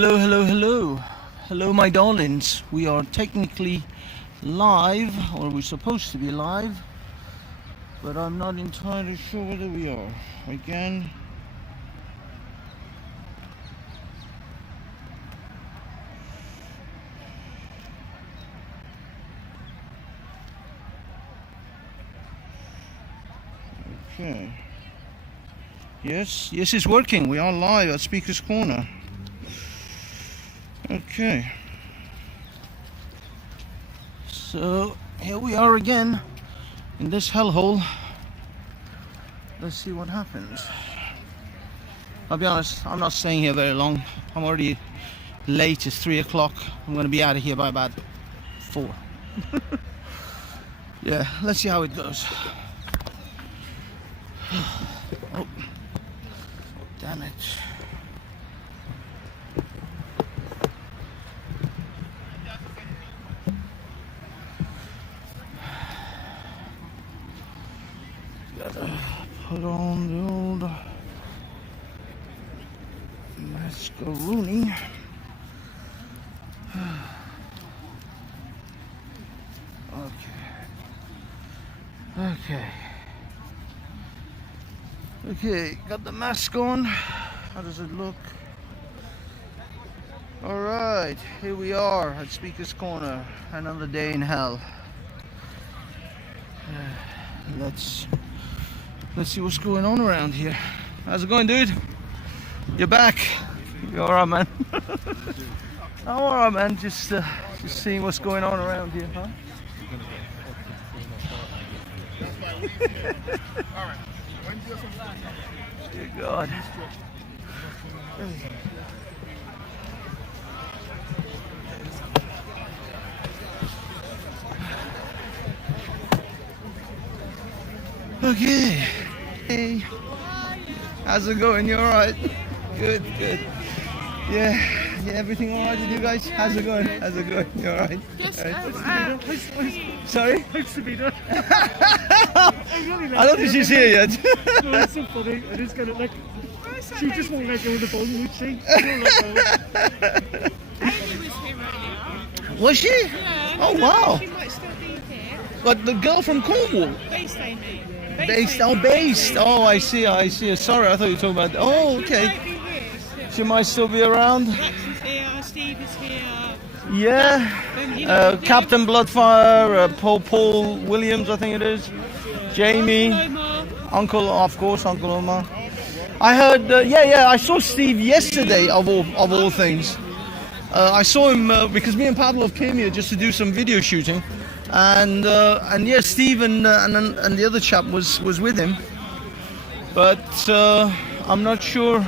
Hello, hello, hello. Hello, my darlings. We are technically live, or we're supposed to be live, but I'm not entirely sure whether we are. Again. Okay. Yes, it's working. We are live at Speaker's Corner. Okay. So here we are again in this hellhole. Let's see what happens. I'll be honest, I'm not staying here very long. I'm already late. It's 3 o'clock. I'm going to be out of here by about 4. Yeah, let's see how it goes. Oh, damn it. Gotta put on the old mascaroni. Okay, got the mask on. How does it look? Alright, here we are at Speaker's Corner. Another day in hell. Let's see what's going on around here. How's it going, dude? You're back. You alright, man? I'm alright, man. Just seeing what's going on around here, huh? Dear God. Okay. Hey. How's it going? You alright? Good. Yeah, everything alright with you guys? How's it going? You alright? Yes, Sorry? Hopes to be done. I don't think she's here yet. No, it's so funny. It is kind of like she just won't let go of the phone, would she? Amy was here earlier. Was she? Yeah. Oh, wow. She might still be here. But the girl from Cornwall. Based Amy. Based. Oh, I see. Sorry, I thought you were talking about. Oh, okay. She might be here. She might still be around. Rex is here. Steve is here. Yeah. Captain Bloodfire, Paul Williams, I think it is. Jamie. Uncle Omar. I heard. I saw Steve yesterday. Of all things. I saw him because me and Pavlov came here just to do some video shooting, and yeah, Steve and the other chap was with him, but I'm not sure.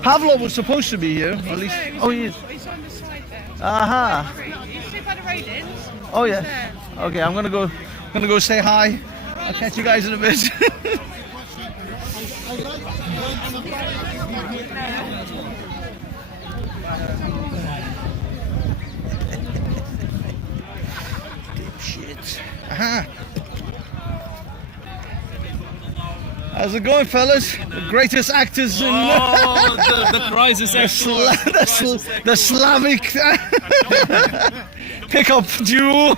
Pavlov was supposed to be here, at least. Oh, he is. He's on the side there. Aha. You see by the railings? Oh yeah. Okay, I'm gonna go say hi. I'll catch you guys in a bit. Dipshit. Aha. How's it going, fellas? The greatest actors in the crisis the Slavic pickup duel.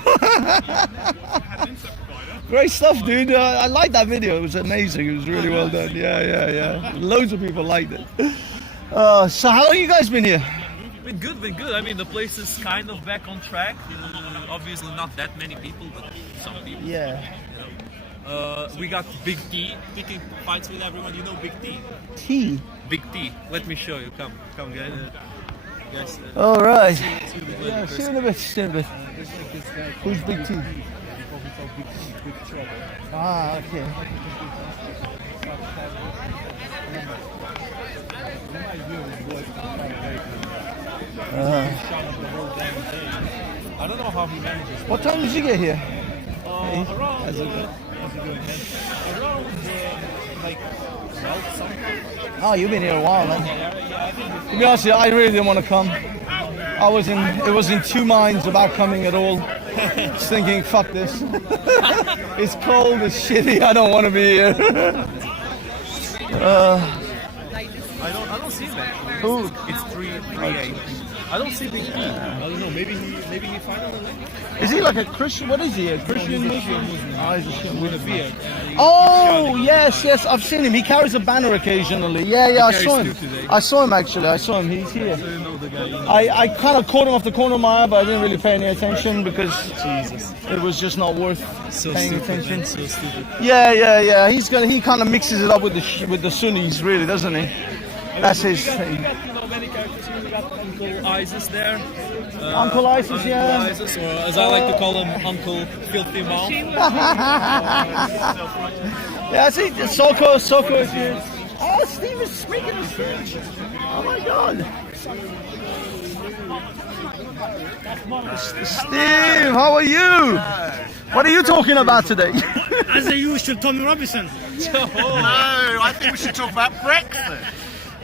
Great stuff, dude. I liked that video. It was amazing. It was really well done. Yeah. Loads of people liked it. So how long you guys been here? Been good. I mean, the place is kind of back on track. Obviously, not that many people, but some people. Yeah. We got Big T picking fights with everyone. You know Big T? T. Big T. Let me show you. Come, guys. Yes. All right. Yeah, See you in a bit. Who's Big T? Ah, okay. I don't know how he manages. What time did you get here? Around like 12 something. Oh, you've been here a while, man. To be honest with you, I really didn't want to come. It was in two minds about coming at all. Just thinking, fuck this. It's cold, it's shitty, I don't want to be here. I don't see that. Who? It's 3 3-8. I don't see Big E. I don't know. Maybe he finally. Is he like a Christian? What is he? A Christian Muslim? Oh, he's a Muslim. With a beard. Oh, yes, I've seen him. He carries a banner occasionally. Yeah, I saw him. I saw him actually. I saw him. He's here. I kind of caught him off the corner of my eye, but I didn't really pay any attention because it was just not worth paying attention. So stupid. Yeah. He kind of mixes it up with the Sunnis, really, doesn't he? That's his thing. Many characters here. We got Uncle Isis there. Uncle Isis, yeah. Uncle Isis, or as I like to call him, Uncle Filthy Mouth. Yeah, see, Soko is here. Oh, Steve is speaking of Steve. Oh my God. Steve, how are you? What are you talking about today? As usual, Tommy Robinson. No, I think we should talk about Brexit.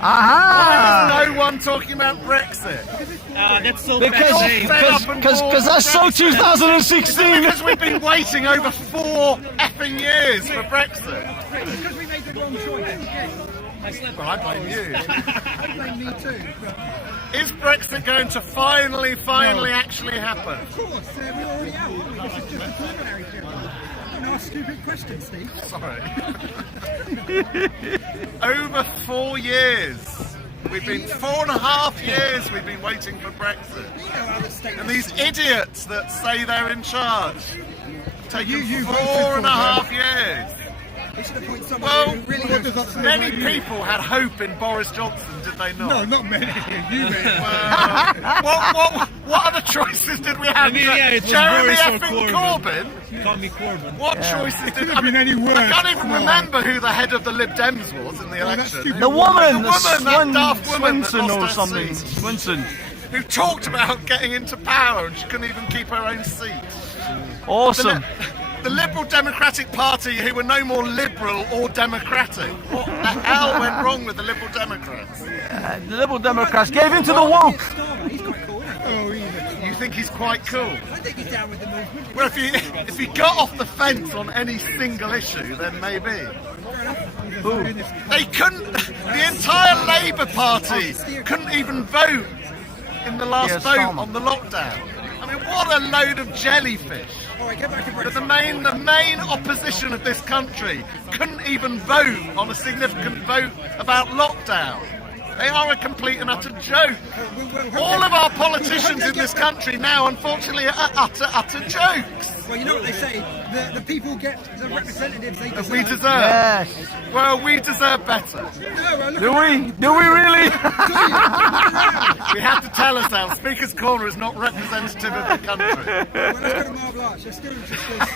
Aha! Why is no one talking about Brexit? That's so Because that's so 2016. Because we've been waiting over 4 effing years for Brexit. Because we made the wrong choice. Well, I blame you. I blame me too. Is Brexit going to finally actually happen? Of course, we already have. This is just a preliminary period. Don't ask stupid questions, Steve. Sorry. Over 4 years. We've been 4.5 years we've been waiting for Brexit. And these idiots that say they're in charge take 4.5 years. Well, many people had hope in Boris Johnson, did they not? No, not many. You made What other choices did we have? I mean, yeah, it was Jeremy Boris or effing Corbyn. Corbyn? Tommy Corbyn. What choices did have been any worse. I can't even remember who the head of the Lib Dems was in the election. The woman, that daft woman Swinson that or lost her something. seat. Swinson. Who talked about getting into power and she couldn't even keep her own seat. Awesome. The Liberal Democratic Party, who were no more liberal or democratic. What the hell went wrong with the Liberal Democrats? The Liberal Democrats gave in to the woke. He's quite cool. You think he's quite cool? I think he's down with the movement. Well, if he got off the fence on any single issue, then maybe. They couldn't. The entire Labour Party couldn't even vote in the last vote on the lockdown. I mean, what a load of jellyfish. But the main opposition of this country couldn't even vote on a significant vote about lockdown. They are a complete and utter joke. All of our politicians in this country now, unfortunately, are utter jokes. Well, you know what they say, the people get the representatives they deserve. We deserve. Yes. Well, we deserve better. No, well, look Do we? Do we really? We have to tell ourselves Speaker's Corner is not representative of the country. Well, let's go to Marble Arch. Let's do it just this.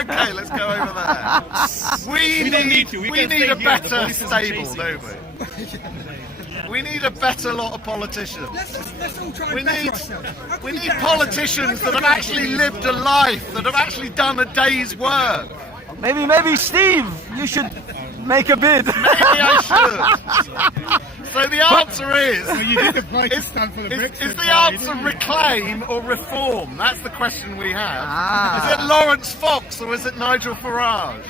Okay, let's go over there. We don't need to. We can need stay a here. The better police isn't stable, chasing don't we? We need a better lot of politicians. Let's all try and We better need ourselves. How can we we need better politicians ourselves? that have actually lived a life, that have actually done a day's work. Maybe Steve, you should make a bid. Maybe I should. So the answer is, is the answer reclaim or reform? That's the question we have. Is it Lawrence Fox or is it Nigel Farage?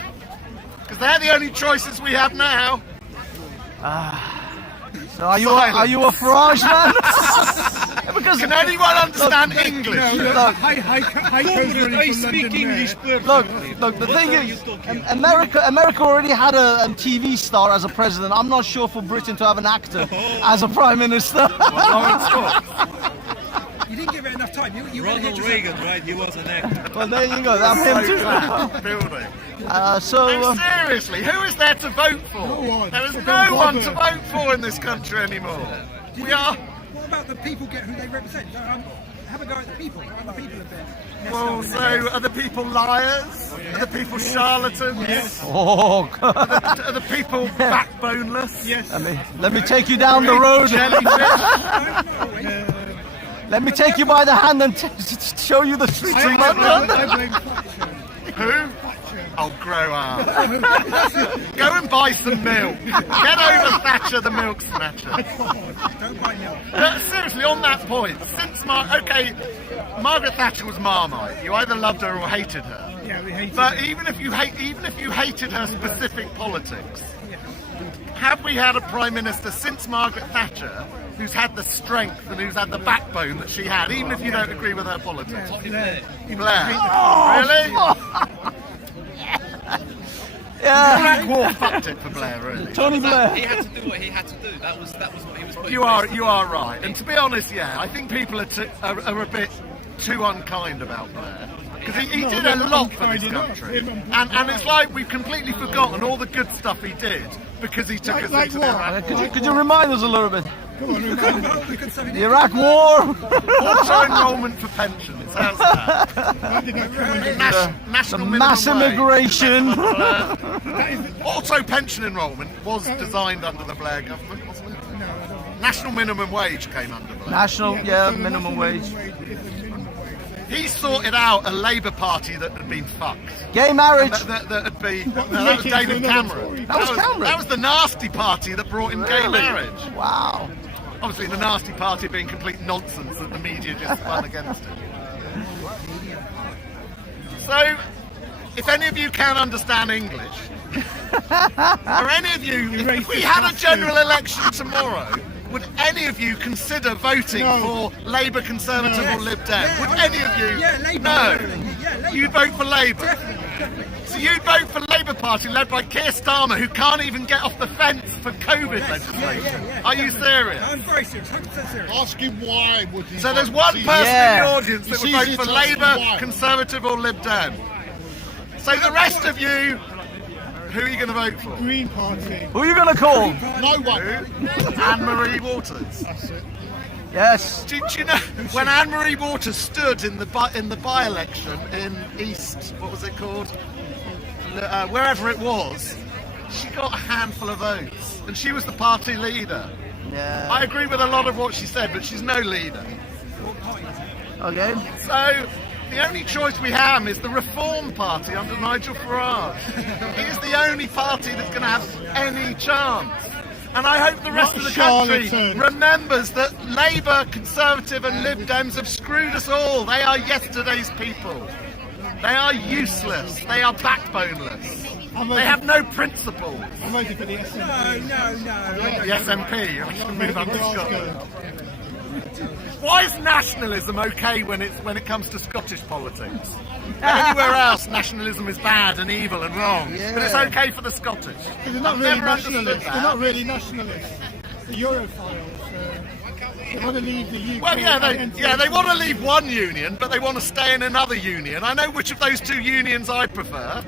Because they're the only choices we have now. So are you a Farage man? Because Can anyone understand English? I speak English perfectly. Look. The thing is, America already had a TV star as a president. I'm not sure for Britain to have an actor as a prime minister. Lawrence Fox. You didn't give it enough time. You Ronald Reagan, right? He was an actor. Well, there you go. That's him too. Building. So Seriously, who is there to vote for? There is no one to vote for in this country anymore. We are. What about the people get who they represent? Have a go at the people. Are the people a bit? Well, so are the people liars? Are the people charlatans? Yes. Oh, Are the people backboneless? Yes. let me take you down the road. Jellyfish? Let me take you by the hand and show you the streets of London. I blame Who? Oh, grow up. Go and buy some milk. Get over Thatcher the milk snatcher. Don't buy milk. Seriously, on that point, since Margaret Thatcher was Marmite. You either loved her or hated her. Yeah, we hate But even if you hated her specific politics, have we had a prime minister since Margaret Thatcher who's had the strength and who's had the backbone that she had, even if you don't agree with her politics? Blair. Really? Yeah. Iraq War fucked it for Blair, really. Tony Blair. He had to do what he had to do. That was what he was putting. You are right. And to be honest, yeah, I think people are a bit too unkind about Blair. Because he did a lot for this country. And it's like we've completely forgotten all the good stuff he did because he took us into the Iraq. Could you remind us a little bit? The Iraq War. Auto enrolment for pensions. How's that? National minimum Mass wage. immigration. Auto pension enrolment was designed under the Blair government, wasn't it? National minimum wage came under Blair. National, minimum wage. He sorted out a Labour Party that had been fucked. Gay marriage. That had been. No, that was David Cameron. That was the nasty party that brought in gay marriage. Wow. Obviously, the nasty party being complete nonsense that the media just spun against it. So, if any of you can understand English, or any of you, if we had a general election tomorrow, would any of you consider voting for Labour, Conservative or Lib Dem? Would any of you? Labour. No. You'd vote for Labour. So you'd vote for Labour Party led by Keir Starmer, who can't even get off the fence for COVID legislation. Are you serious? I'm very serious, 100% serious. Ask him why would he. So there's one person in the audience that would vote for to ask him Labour, why. Conservative or Lib Dem. So the rest of you, who are you going to vote for? Green Party. Who are you going to call? No one. Anne-Marie Waters. That's it. Yes. Do you know when Anne-Marie Waters stood in the by-election in East, what was it called? Wherever it was, she got a handful of votes, and she was the party leader. Yeah. I agree with a lot of what she said, but she's no leader. Okay. So the only choice we have is the Reform Party under Nigel Farage. He is the only party that's going to have any chance. And I hope the rest of the country remembers that Labour, Conservative and Lib Dems have screwed us all. They are yesterday's people. They are useless. They are backboneless. They have no principles. I'm voting for the SNP. The SNP, you're going to move up to Scotland. Why is nationalism okay when it comes to Scottish politics? Anywhere else, nationalism is bad and evil and wrong, but it's okay for the Scottish. They're not I've really never understood nationalists. that. They're not really nationalists. The Europhiles. They want to leave the UK. Well, they want to leave one union, but they want to stay in another union. I know which of those two unions I prefer.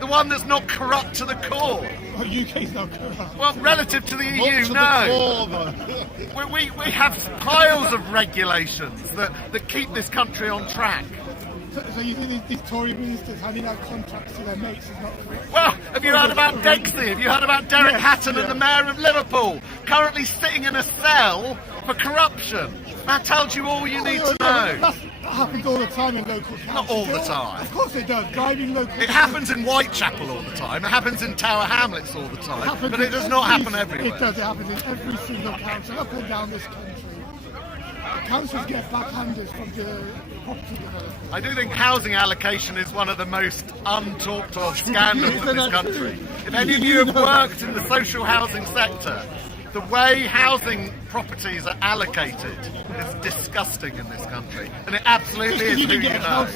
The one that's not corrupt to the core. Oh, UK's not corrupt. Well, relative to the Not EU, to the no. core, though. We have piles of regulations that keep this country on track. So you think these Tory ministers handing out contracts to their mates is not correct? Well, have you heard about Dexy? Have you heard about Derek Hatton and the Mayor of Liverpool currently sitting in a cell for corruption? That tells you all you need to know. That happens all the time in local councils. Not all the time. Of course it does. Driving local. It happens in Whitechapel all the time. It happens in Tower Hamlets all the time. But it does not happen everywhere. It does. It happens in every single council up and down this country. Councils get backhanders from the property developers. I do think housing allocation is one of the most untalked of scandals in this country. If any of you have worked in the social housing sector, the way housing properties are allocated is disgusting in this country. And it absolutely is who you know.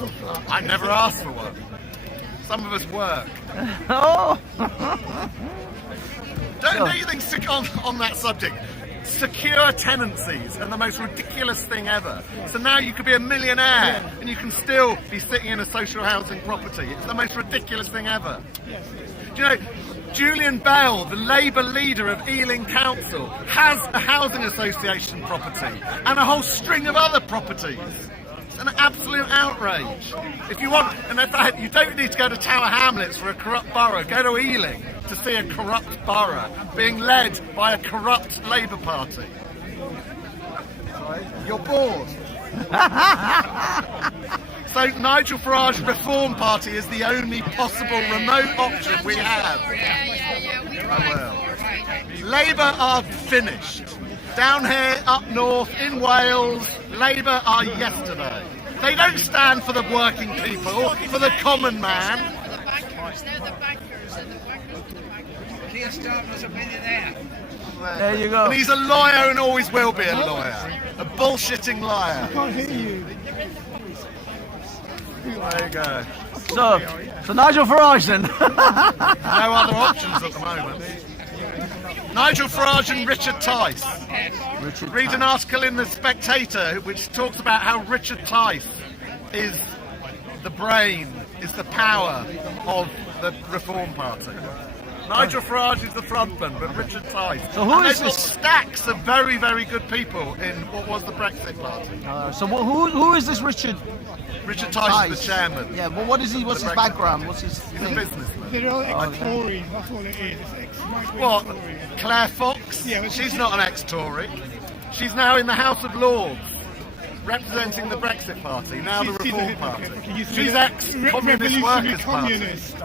I never asked for one. Some of us work. Oh. Don't you think, on that subject, secure tenancies are the most ridiculous thing ever. So now you could be a millionaire and you can still be sitting in a social housing property. It's the most ridiculous thing ever. Do you know, Julian Bell, the Labour leader of Ealing Council, has a housing association property and a whole string of other properties. It's an absolute outrage. If you want, and in fact, you don't need to go to Tower Hamlets for a corrupt borough. Go to Ealing to see a corrupt borough being led by a corrupt Labour Party. You're bored. So Nigel Farage's Reform Party is the only possible remote option we have. Labour are finished. Down here, up north, in Wales, Labour are yesterday. They don't stand for the working people, for the common man. For the bankers, they're the bankers, they're the bankers, the bankers. Keir Starmer's a millionaire. There you go. And he's a lawyer and always will be a lawyer. A bullshitting liar. Can't hear you. There you go. So Nigel Farage then. No other options at the moment. Nigel Farage and Richard Tice. Read an article in The Spectator which talks about how Richard Tice is the brain, is the power of the Reform Party. Nigel Farage is the frontman, but Richard Tice. So who and is they've got this? stacks of very, very good people in what was the Brexit Party. So who is this Richard Richard Tice is the chairman. Yeah, but what is he? What's his background? What's his He's a thing? businessman. They're all ex-Tories, that's all it is. It's ex-right-wing What? Tories. Claire Fox? Yeah, but She's not an ex-Tory. She's now in the House of Lords, representing the Brexit Party, now the She's a Reform hypocrite. Party. She's She's a ex-Communist revolutionary Workers' Party. communist.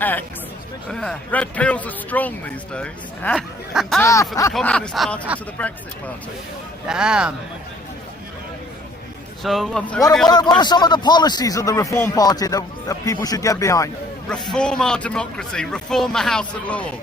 Ex. Yeah. Red pills are strong these days. You can turn you from the Communist Party to the Brexit Party. Damn. So, So what any other are some of the policies of the Reform Party that people should get behind? Reform our democracy. Reform the House of Lords.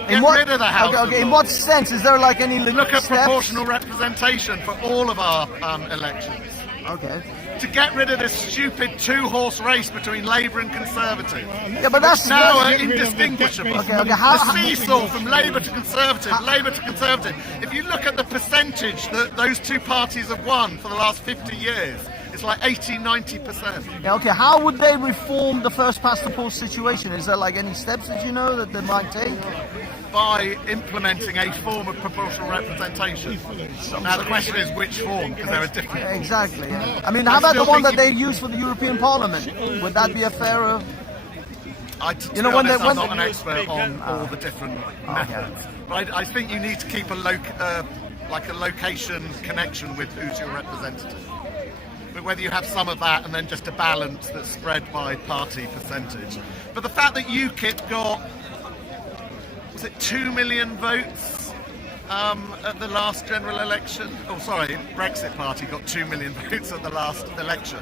Get In what, rid of the House of in Lords. what sense? Is there like any Look at steps? proportional representation for all of our elections. Okay. To get rid of this stupid two-horse race between Labour and Conservative. Yeah, but that's Now are get rid of the indistinguishable. debt-based Okay, money. how- The seesaw from Labour to Conservative, Labour to Conservative. If you look at the percentage that those two parties have won for the last 50 years, it's like 80-90%. Yeah, okay. How would they reform the first past the post situation? Is there like any steps that you know that they might take? By implementing a form of proportional representation. Now the question is which form, because there are different. Exactly. Yeah. I mean, how about the still one think that they use for the European Parliament? Would that be a fairer? You know, know, when they- I'm when- not an expert on all the different methods, but I think you need to keep a location connection with who's your representative. But whether you have some of that and then just a balance that's spread by party percentage. But the fact that UKIP got, was it 2 million votes at the last general election? Oh, sorry, Brexit Party got 2 million votes at the last election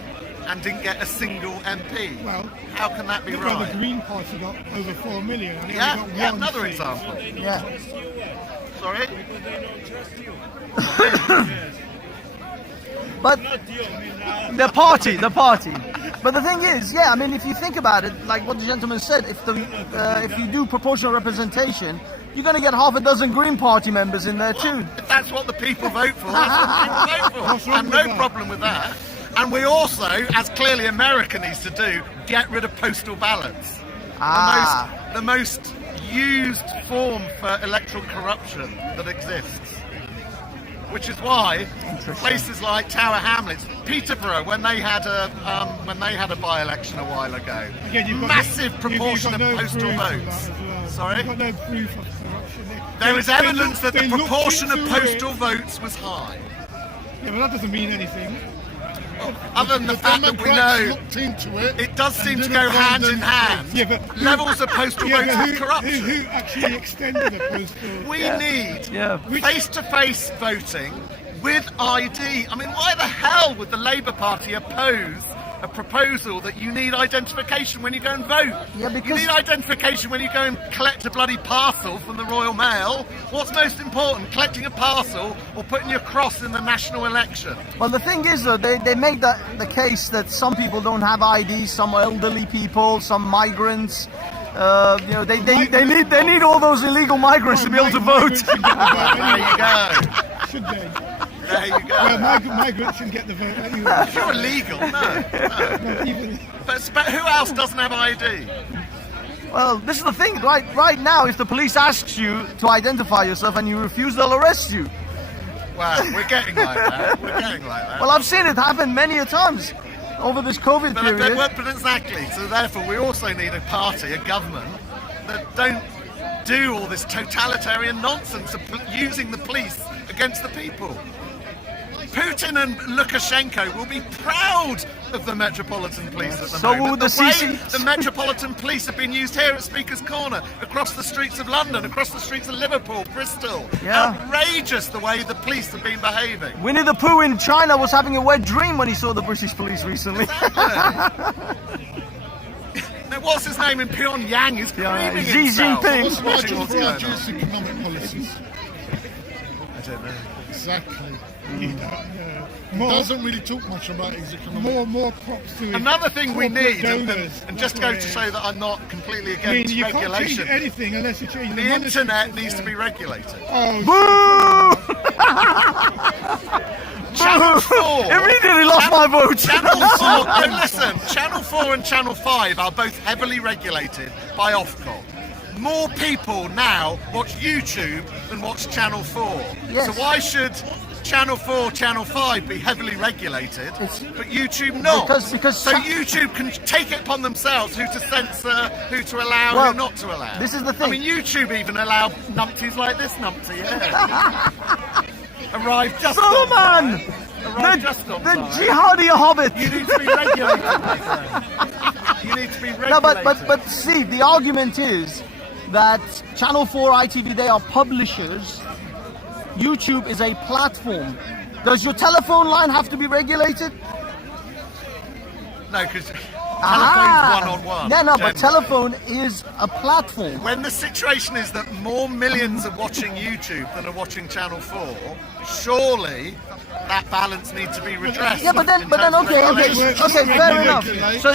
and didn't get a single MP. Well, how can that be Well, right? the Green Party got over 4 million. And Yeah, only got yeah, one another seat. example. Yeah. Sorry? But the party. But the thing is, yeah, I mean, if you think about it, like what the gentleman said, if you do proportional representation, you're going to get half a dozen Green Party members in there too. If that's what the people vote for, that's what the people vote What's for. wrong And with no that? problem with that. And we also, as clearly America needs to do, get rid of postal ballots. The most used form for electoral corruption that exists. Which is why places like Tower Hamlets, Peterborough, when they had a by-election a while ago, Again, you've got massive you've proportion got of no postal proof of that votes. as well. Sorry? You've got no proof of corruption. There is They evidence that look- the they looked proportion of into postal it. votes was high. Yeah, but that doesn't mean anything. Other than the fact that we know looked into it. it does seem and to didn't go find hand in anything. hand. Yeah, but Levels of postal yeah, votes but and corruption. who actually extended the postal? We need Yeah. face-to-face voting with ID. I mean, why the hell would the Labour Party oppose a proposal that you need identification when you go and vote? Yeah, You because- need identification when you go and collect a bloody parcel from the Royal Mail. What's most important, collecting a parcel or putting your cross in the national election? Well, the thing is, though, they make the case that some people don't have IDs, some elderly people, some migrants. You know, they need all those illegal migrants to be able to vote. Migrants should get the vote There you anyway. go. Should they? There you go. Well, migrants should get the vote anyway. If you're illegal, no. Not even. But who else doesn't have ID? Well, this is the thing. Right now, if the police asks you to identify yourself and you refuse, they'll arrest you. Well, we're getting like that. We're getting like that. Well, I've seen it happen many a times over this COVID period. But exactly. So therefore, we also need a party, a government, that don't do all this totalitarian nonsense of using the police against the people. Putin and Lukashenko will be proud of the Metropolitan Police at the So moment. will the way CC the Metropolitan Police have been used here at Speaker's Corner, across the streets of London, across the streets of Liverpool, Bristol. Yeah. Outrageous the way the police have been behaving. Winnie the Pooh in China was having a wet dream when he saw the British police recently. Now, what's his name in Pyongyang is Yeah, screaming Xi himself. Jinping. What's Watching Nigel what's going on. Farage's economic policies? Exactly. You know, yeah. Doesn't really talk much about his economic. More props to his Another thing we corporate need, donors. and just go to show that I'm not completely I mean, against you can't change regulation. anything unless you change The monetary internet system. needs to be regulated. Oh, Channel 4. Immediately lost my vote. Channel 4. No, listen. Channel 4 and Channel 5 are both heavily regulated by Ofcom. More people now watch YouTube than watch Channel 4. Yes. So why should Channel 4, Channel 5 be heavily regulated, but YouTube not? Because so YouTube can take it upon themselves who to censor, who to allow, Well, who not to allow. this is the I thing. mean, YouTube even allow numpties like this numpty, yeah. Arrived just on Solomon! time. Arrived just on The time. jihadi hobbit. You need to be regulated, my friend. You need to be regulated. No, but see, the argument is that Channel 4, ITV, they are publishers. YouTube is a platform. Does your telephone line have to be regulated? No, because telephone's one-on-one. Yeah, no, but generally. telephone is a platform. When the situation is that more millions are watching YouTube than are watching Channel 4, surely that balance needs to be redressed. Yeah, but then, in terms of okay, regulation. fair enough. So,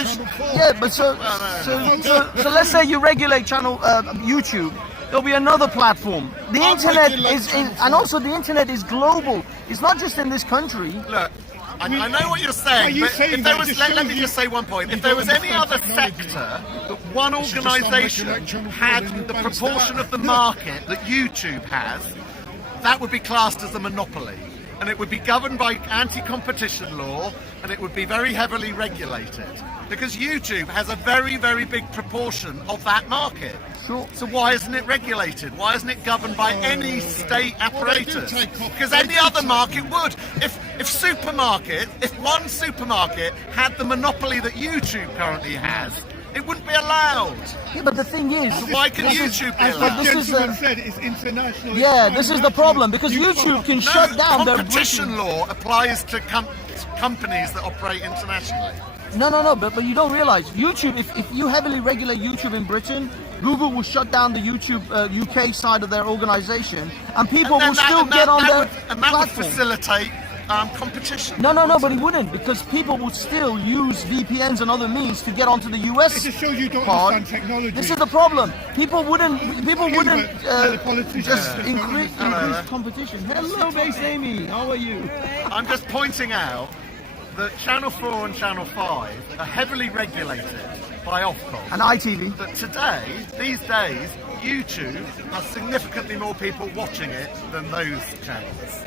yeah, but so let's say you regulate channel YouTube. There'll be another platform. The internet is, and also the internet is global. It's not just in this country. Look, I know what you're saying, but if there was, let me just say one point. If there was any other sector that one organisation had the proportion of the market that YouTube has, that would be classed as a monopoly. And it would be governed by anti-competition law, and it would be very heavily regulated. Because YouTube has a very, very big proportion of that market. Sure. So why isn't it regulated? Why isn't it governed by any state apparatus? Because any other market would. If one supermarket had the monopoly that YouTube currently has, it wouldn't be allowed. Yeah, but the thing is, So why can YouTube be as allowed? the this is gentleman a- said, it's international. yeah, it's this is the international. problem because YouTube can shut down their competition law applies to companies that operate internationally. No, but you don't realize YouTube. If you heavily regulate YouTube in Britain, Google will shut down the YouTube UK side of their organization, and people will still get on their and that would platform. facilitate competition. No, but it wouldn't, because people would still use VPNs and other means to get onto the US. It just shows you don't part. understand technology. This is the problem. People wouldn't the politicians. just Yeah. increase competition. Hello, Base Amy. How are you? I'm just pointing out that Channel 4 and Channel 5 are heavily regulated by Ofcom. And ITV. But these days, YouTube has significantly more people watching it than those channels.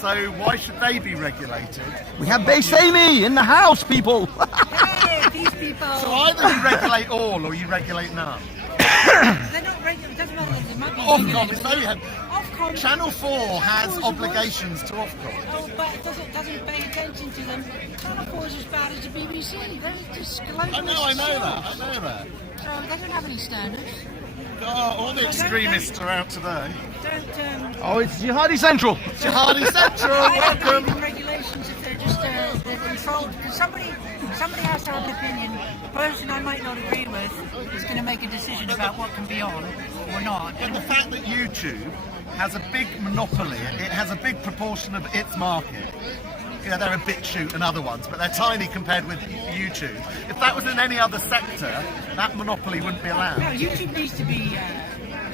So why should they be regulated? We have Base Amy in the house, people. Hey, these people. So either you regulate all or you regulate none. They're not regular. It doesn't matter. They might be Ofcom regulated. is very heavy. Ofcom. Channel 4 has Ofcom's obligations to Ofcom. Oh, but it doesn't pay attention to them. Channel 4 is as bad as the BBC. They're just globalist. I know that. So they don't have any standards. Oh, all the extremists are out today. Don't. Oh, it's Jihadi Central. Jihadi Central, I don't believe welcome. in regulations if they're just they're controlled. Because somebody has to have an opinion. A person I might not agree with is going to make a decision about what can be on or not. And the fact that YouTube has a big monopoly, it has a big proportion of its market. Yeah, they're a BitChute and other ones, but they're tiny compared with YouTube. If that was in any other sector, that monopoly wouldn't be No, allowed. YouTube needs to be.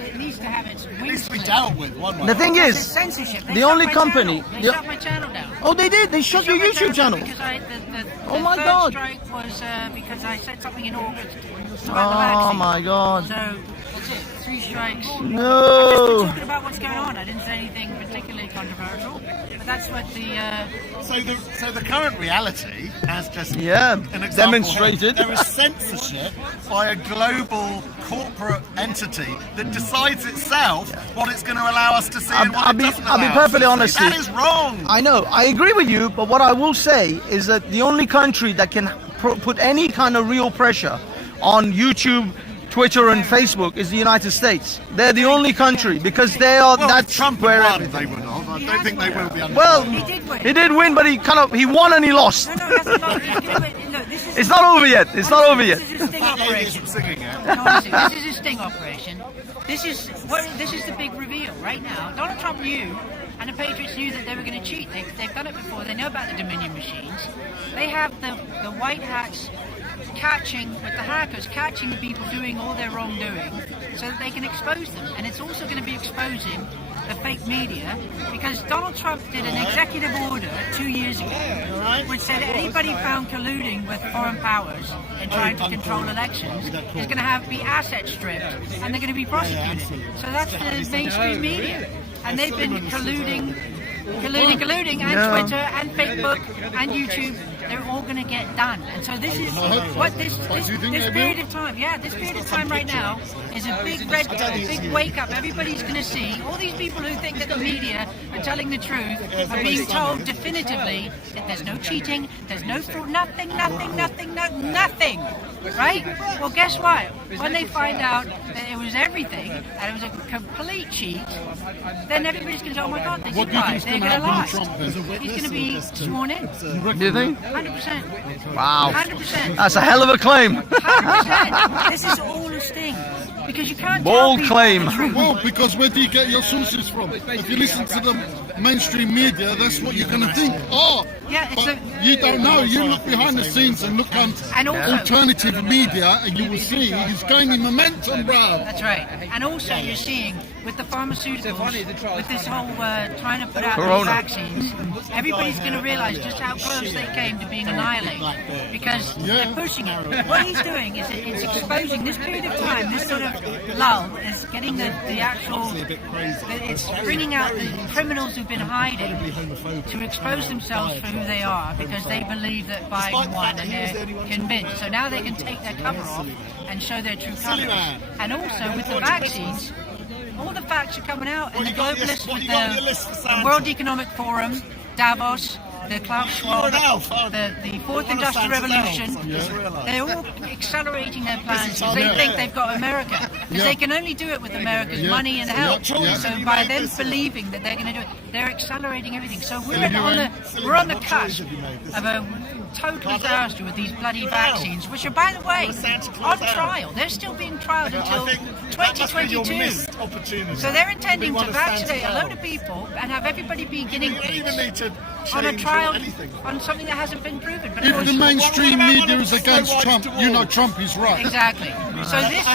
It needs to have its It wings needs to be clipped. dealt with one way. The thing It's is, censorship. They the shut only my company- channel. They the- shut my channel down. oh, they did. They shut your Shut my YouTube channel. Because Oh my the God. third strike was because I said something in August. Oh about the my God. vaccine. So that's it. 3 strikes. I've just been No. talking about what's going on. I didn't say anything particularly controversial, but that's what the. So the current reality, as just Yeah, an example, demonstrated. there is censorship by a global corporate entity that decides itself what it's going to allow us to see and what it doesn't I'll be allow us perfectly to honest see. with That you. is wrong. I know, I agree with you, but what I will say is that the only country that can put any kind of real pressure on YouTube, Twitter and Facebook is the United States. They're the only country because they are Well, that's if Trump where won, everything. they would not. I don't think they will be under. Well, He did win. he did win, but he won and he lost. No, that's not. Look, this is. It's not over yet. It's not over yet. This is a sting that lady operation. isn't singing it. No, honestly, this is a sting operation. This is the big reveal right now. Donald Trump knew, and the Patriots knew that they were going to cheat. They've done it before. They know about the Dominion machines. They have the white hats catching, with the hackers, catching the people doing all their wrongdoing so that they can expose them. And it's also going to be exposing the fake media, because Donald Trump did an executive order 2 years ago which said anybody found colluding with foreign powers in trying to control elections is going to be asset stripped and they're going to be prosecuted. So that's the mainstream media. And they've been colluding, and Twitter and Facebook and YouTube. They're all going to get done. And so this is what this period of time. Yeah, this period of time right now is a big wake up. Everybody's going to see all these people who think that the media are telling the truth are being told definitively that there's no cheating, there's no fraud, nothing. Right? Well, guess what? When they find out that it was everything and it was a complete cheat, then everybody's going to go, oh my God, they did lie. They're going to lie. He's going to be sworn in. Do you think? 100%. Wow. 100%. That's a hell of a claim. 100%. This is all a sting. Because you can't Bold tell claim. the truth. Well, because where do you get your sources from? If you listen to the mainstream media, that's what you're going to think. Oh, Yeah, it's but you don't know. You look behind the scenes and look on And also- alternative media, and you will see he's gaining momentum, bruv. That's right. And also you're seeing with the pharmaceuticals, with this whole trying to put out Corona. these vaccines, everybody's going to realise just how close they came to being annihilated because they're pushing it. What he's doing is it's exposing this period of time, this sort of lull is getting the actual, it's bringing out the criminals who've been hiding to expose themselves for who they are because they believe that Biden won and they're convinced. So now they can take their cover off and show their true colours. And also with the vaccines, all the facts are coming out, and the globalists with the World Economic Forum, Davos, the Klaus Schwab, the Fourth Industrial Revolution, they're all accelerating their plans because they think they've got America. Because they can only do it with America's money and help. So by them believing that they're going to do it, they're accelerating everything. So we're on the cusp of a total disaster with these bloody vaccines, which are, by the way, on trial. They're still being trialed until 2022. So they're intending to vaccinate a load of people and have everybody be guinea pigs on a trial on something that hasn't been proven. But of If course, the mainstream media is against Trump, you know Trump is right. exactly. So this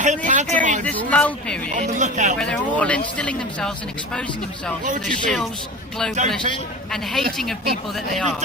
period, this lull period, where they're all instilling themselves and exposing themselves to the shills, globalists, and hating of people that they are.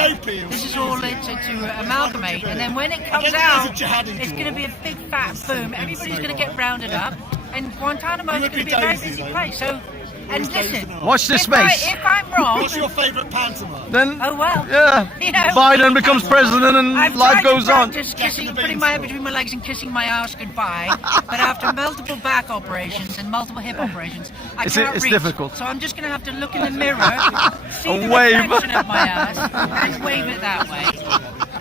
This is all to amalgamate, and then when it comes out, it's going to be a big fat boom. Everybody's going to get rounded up, and Guantanamo is going to be a very busy place. So, and listen, Watch this space. If I'm wrong, What's your favourite pantomime? Then, oh well. yeah, You know, Biden becomes president and I've life tried goes to on. practice putting my head between my legs and kissing my ass goodbye, but after multiple back operations and multiple hip operations, I can't It's reach. difficult. So I'm just going to have to look in the mirror, see And the wave. reflection of my ass, and wave it that way.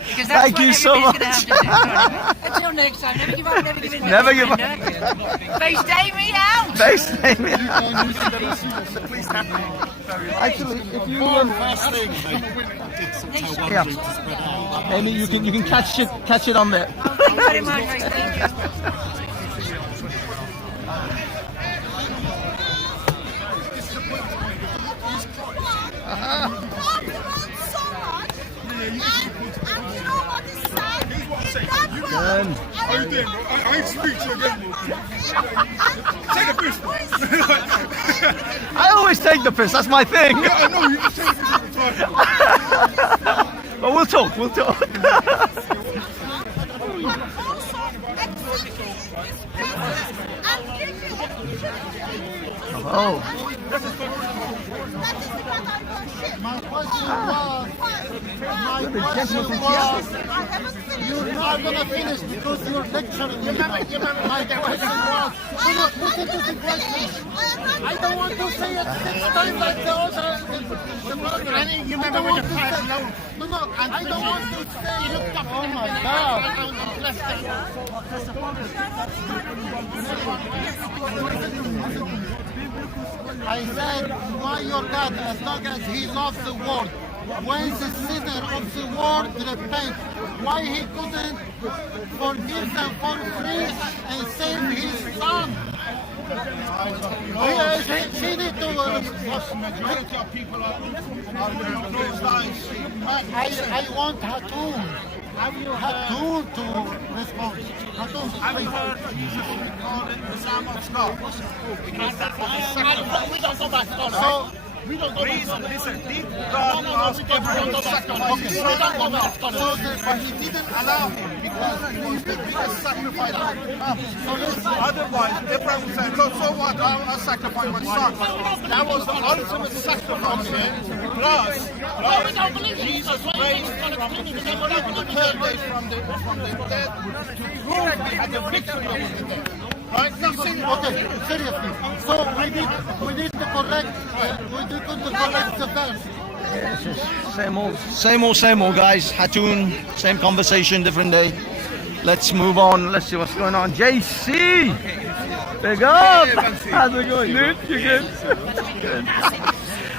Because that's Thank what you so everybody's going to have to do. Until next time, never give up, never give in. Never give up. Face Davey out! Face name. Please tap me. Actually, if you First thing, they yeah, Amy, you can catch it on there. Thank you very much, mate. Thank you. Good. How you doing, bro? I ain't speak to you again, bro. Take a piss, bro. I always take the piss. That's my thing. I know you can take a piss all the time. But we'll talk. We'll talk. Oh. My question was, you're not going to finish because you're lecturing me. My question was, listen to the question. I don't want to say it 6 times like the other. I don't want to say it. No, I don't want to say it. Oh my God. I said, why your God, as long as he loves the world, when the sinner of the world repent, why he couldn't forgive them for free and save his son? She need to. Majority of people are wearing closed eyes. I want Hatun. Hatun to respond. Hatun, please. Call it the Psalm of Scott. Because that was a sacrifice. We don't go back. So, we don't go back. Listen, did God ask everyone to sacrifice his son? So, but he didn't allow him because he was the biggest sacrifice that could come. Otherwise, Abraham would say, so what? I'll sacrifice my son. That was the ultimate sacrifice. Plus, Jesus raised from the third day from the dead to prove he had the victory over the dead. Right? Nothing. Okay, seriously. So we need to correct. We need to correct the verse. Same old, guys. Hatun, same conversation, different day. Let's move on. Let's see what's going on. JC, big up. How's it going, dude? You good? Good.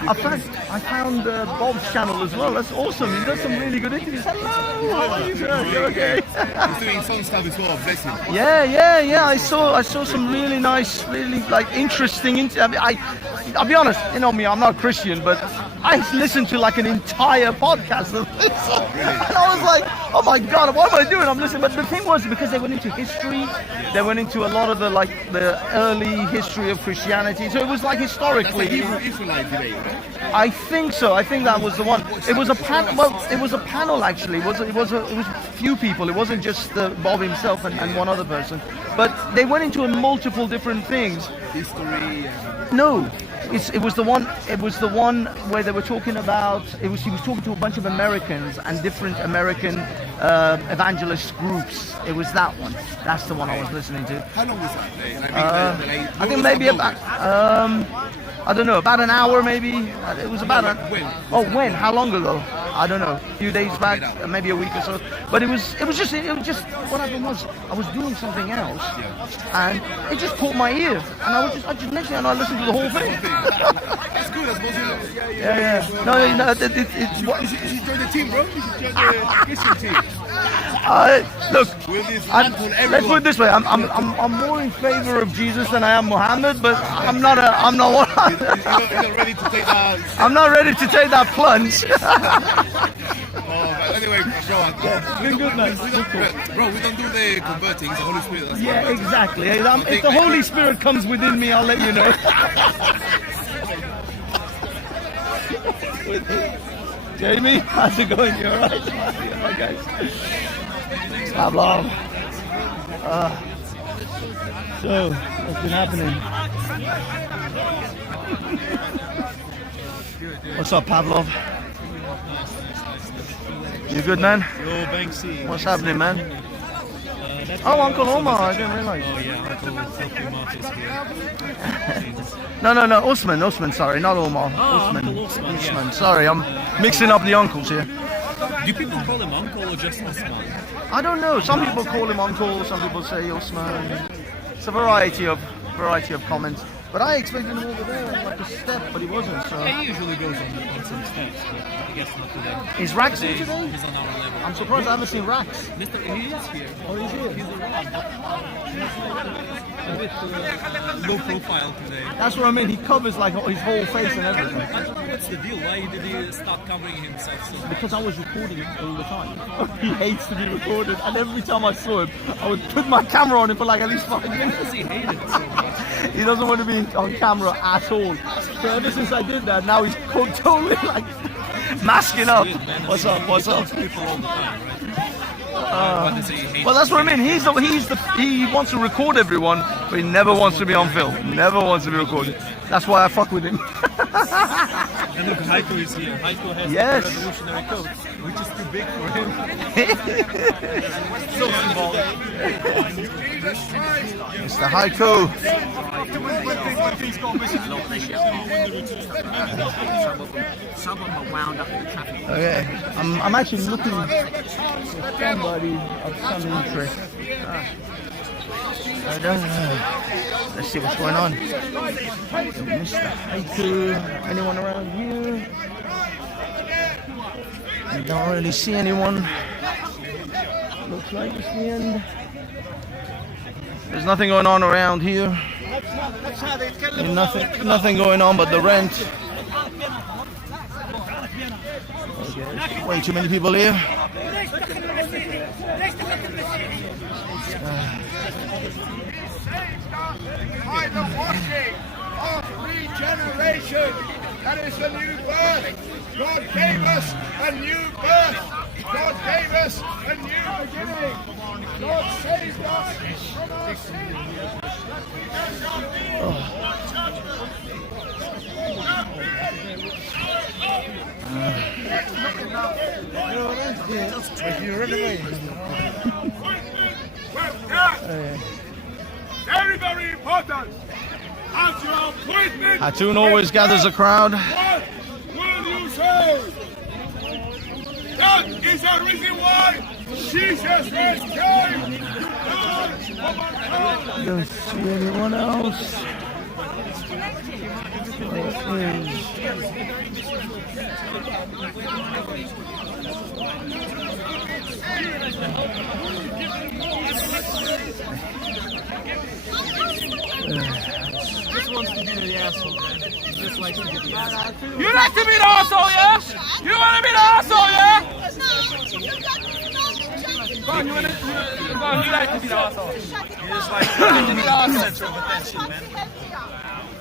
I found Bob's channel as well. That's awesome. He does some really good interviews. Hello, how are you, sir? You okay? He's doing some stuff as well. Bless him. Yeah. I saw some really nice, really like interesting. I'll be honest. You know me. I'm not Christian, but I listened to like an entire podcast of this, and I was like, oh my god, what am I doing? I'm listening. But the thing was, because they went into history, they went into a lot of the early history of Christianity. So it was like historically. Israelite debate, right? I think so. I think that was the one. It was a panel. Well, it was a panel actually. It was a few people. It wasn't just Bob himself and one other person. But they went into multiple different things. History. No. It was the one. It was the one where they were talking about. He was talking to a bunch of Americans and different American evangelist groups. It was that one. That's the one I was listening to. How long was that? I think maybe about. I don't know, about an hour maybe. It was about when? When? How long ago? I don't know. A few days back, maybe a week or so. But it was just what happened was I was doing something else, and it just caught my ear, and I just next thing I listened to the whole thing. That's good. I suppose Yeah. No. You should join the team, bro. You should join the Christian team. Look, Let's put it this way. I'm more in favor of Jesus than I am Muhammad, but I'm not one. You're not ready to take that. I'm not ready to take that plunge. Anyway, Been good, man. Bro, we don't do the converting. It's the Holy Spirit. That's Yeah, exactly. If the Holy Spirit comes within me, I'll let you know. Jamie, how's it going? You alright? Alright, guys. Pablo. So, what's been happening? What's up, Pavlov? You good, man? Yo, Banksy. What's happening, man? Oh, Uncle Omar, I didn't realize. Oh, yeah, Uncle Omar is here. No, Usman, sorry, not Omar. Uncle Osman, yeah. Usman, sorry, I'm mixing up the uncles here. Do people call him Uncle or just Osman? I don't know, some people call him Uncle, some people say Usman. It's a variety of comments. But I expected him over there, like a step, but he wasn't, so... Yeah, he usually goes on some steps, but I guess not today. Is Rax here today? He's on our level. I'm surprised I haven't seen Rax. He is here. Oh, he's here? He's around. A bit low profile today. That's what I mean, he covers like his whole face and everything. What's the deal? Why did he start covering himself so much? Because I was recording him all the time. He hates to be recorded, and every time I saw him, I would put my camera on him for like at least 5 minutes. He hated it so much. He doesn't want to be on camera at all. So ever since I did that, now he's totally like masking up. What's up? People all the time, right? What does he hate? Well, that's what I mean. He wants to record everyone, but he never wants to be on film. Never wants to be recorded. That's why I fuck with him. And look, Heiko is here. Heiko has the revolutionary coat, which is too big for him. So symbolic. Mr. Heiko. Some of them are wound up in the traffic. Okay, I'm actually looking for somebody of some interest. I don't know. Let's see what's going on. Mr. Haiku, anyone around here? I don't really see anyone. Looks like it's the end. There's nothing going on around here. Nothing going on but the rent. Way too many people here. By the washing of regeneration, that is a new birth. God gave us a new birth. God gave us a new beginning. God saved us from our sins. Very, very important. As your appointment, Hatun always gathers a crowd. what will you say? That is the reason why Jesus Christ came. Don't see anyone else. Just wants to be the asshole, man. He just likes to be the asshole. You like to be the asshole, yeah? You want to be the asshole, yeah? Go on, you like to be the asshole. He just likes to be the center of attention, man.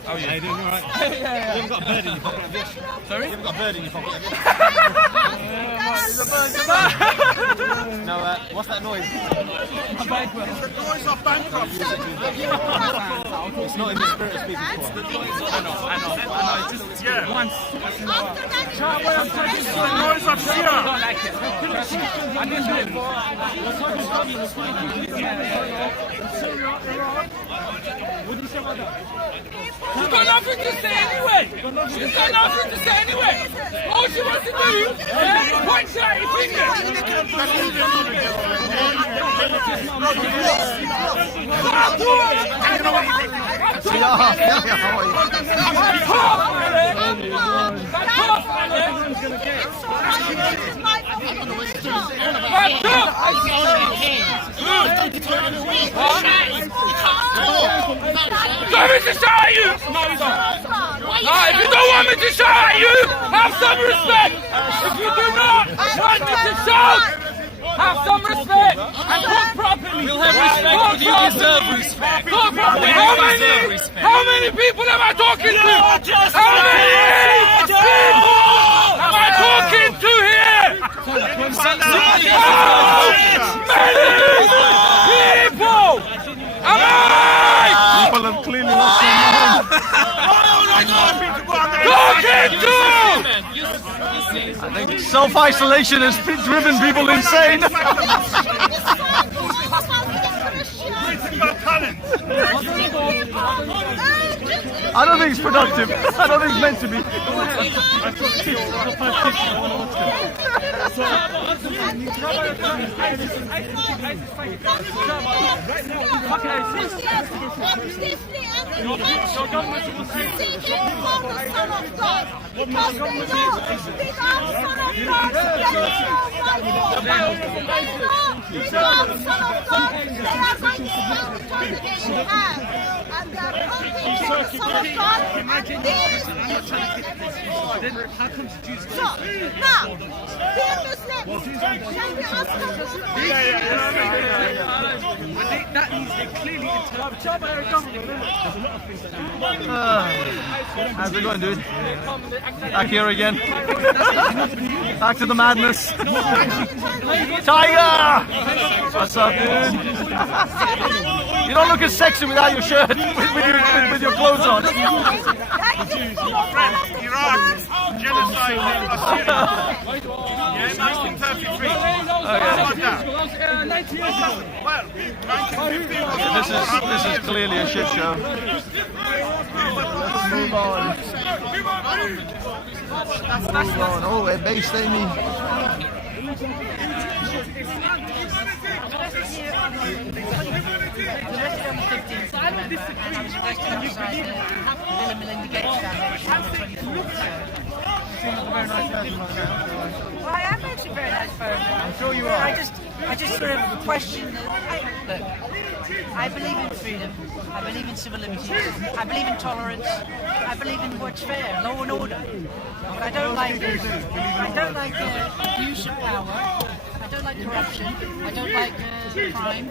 Oh yeah, you doing alright? You haven't got a bird in your pocket, have you? Sorry? You haven't got a bird in your pocket, have you? No, what's that noise? It's the noise of bankruptcy. It's not in the spirit of speaking for. I know. Just, yeah. Once. It's the noise of fear. I didn't do it. She's got nothing to say anyway. She's got nothing to say anyway. All she wants to do is point at your finger. Do you want me to shout at you? No, you don't. If you don't want me to shout at you, have some respect. If you do not want me to shout, have some respect and talk properly. We'll have respect when you deserve respect. Talk properly. When you deserve respect. How many people am I talking to? How many people am I talking to here? Many people. Am I? People have clearly lost their mind. Talking to! I think self-isolation has driven people insane. I don't think it's productive. I don't think it's meant to be. How's it going, dude? Back here again. Back to the madness. Tiger! What's up, dude? You don't look as sexy without your shirt, with your clothes on. Iraq, genocide, yeah, 1933. Well, 1950. This is clearly a shit show. Let's move on. Move on. Oh, we're based Amy. Well, I am actually very nice person. I'm sure you are. I just sort of question the, look, I believe in freedom. I believe in civil liberties. I believe in tolerance. I believe in what's fair, law and order. What I don't like is abuse of power. I don't like corruption. I don't like crime.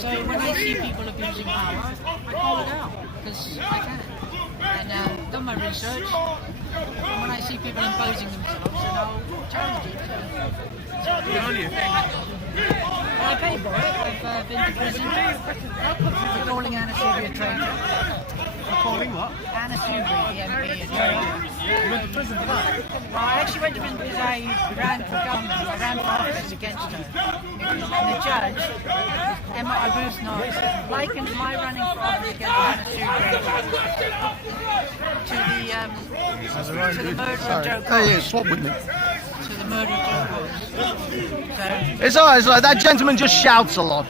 So when I see people abusing power, I call it out because I can. And done my research. And when I see people imposing themselves, then I'll challenge it. I paid for it. I've been to prison for calling Anna Soubry a traitor. For calling what? Anna Soubry, the MP, a traitor. You went to prison for that? Well, I actually went to prison because I ran for government. I ran for office against her. And the judge, Emma Arbuthnot, likened my running for office against Anna Soubry to the murder of Joe Cox. Hey, swap with me. To the murder of Joe Cox. So, It's alright, like that gentleman just shouts a lot.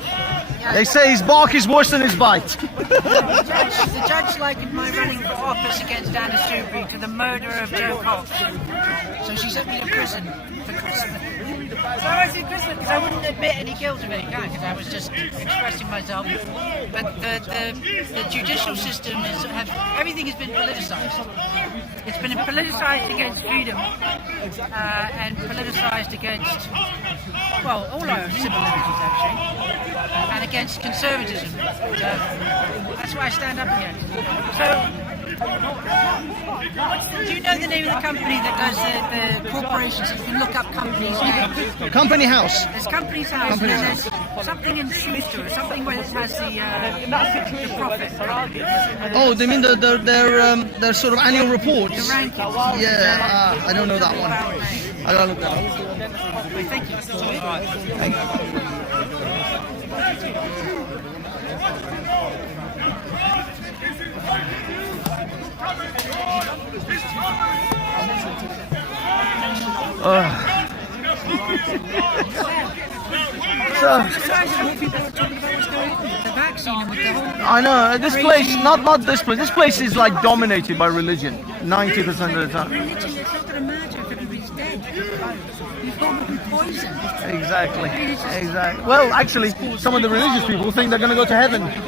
They say his bark is worse than his bite. the judge likened my running for office against Anna Soubry to the murder of Joe Cox. So she sent me to prison for Christmas. So I was in prison because I wouldn't admit any guilt of any kind because I was just expressing myself. But the judicial system everything has been politicised. It's been politicized against freedom and politicized against, well, all our civil liberties actually, and against conservatism. So that's why I stand up here. So, do you know the name of the company that does the corporations? You can look up companies' names. Company House. There's Company's House, and then there's something in Schuster, something where it has the profit. Oh, they mean their sort of annual report. The rankings. Yeah, I don't know that one. I gotta look that up. Thank you. Thank you. I know this place, not this place. This place is like dominated by religion, 90% of the time. Religion, it's not going to matter if everybody's dead. You've got to be poisoned. Exactly. Well, actually, some of the religious people think they're going to go to heaven. Give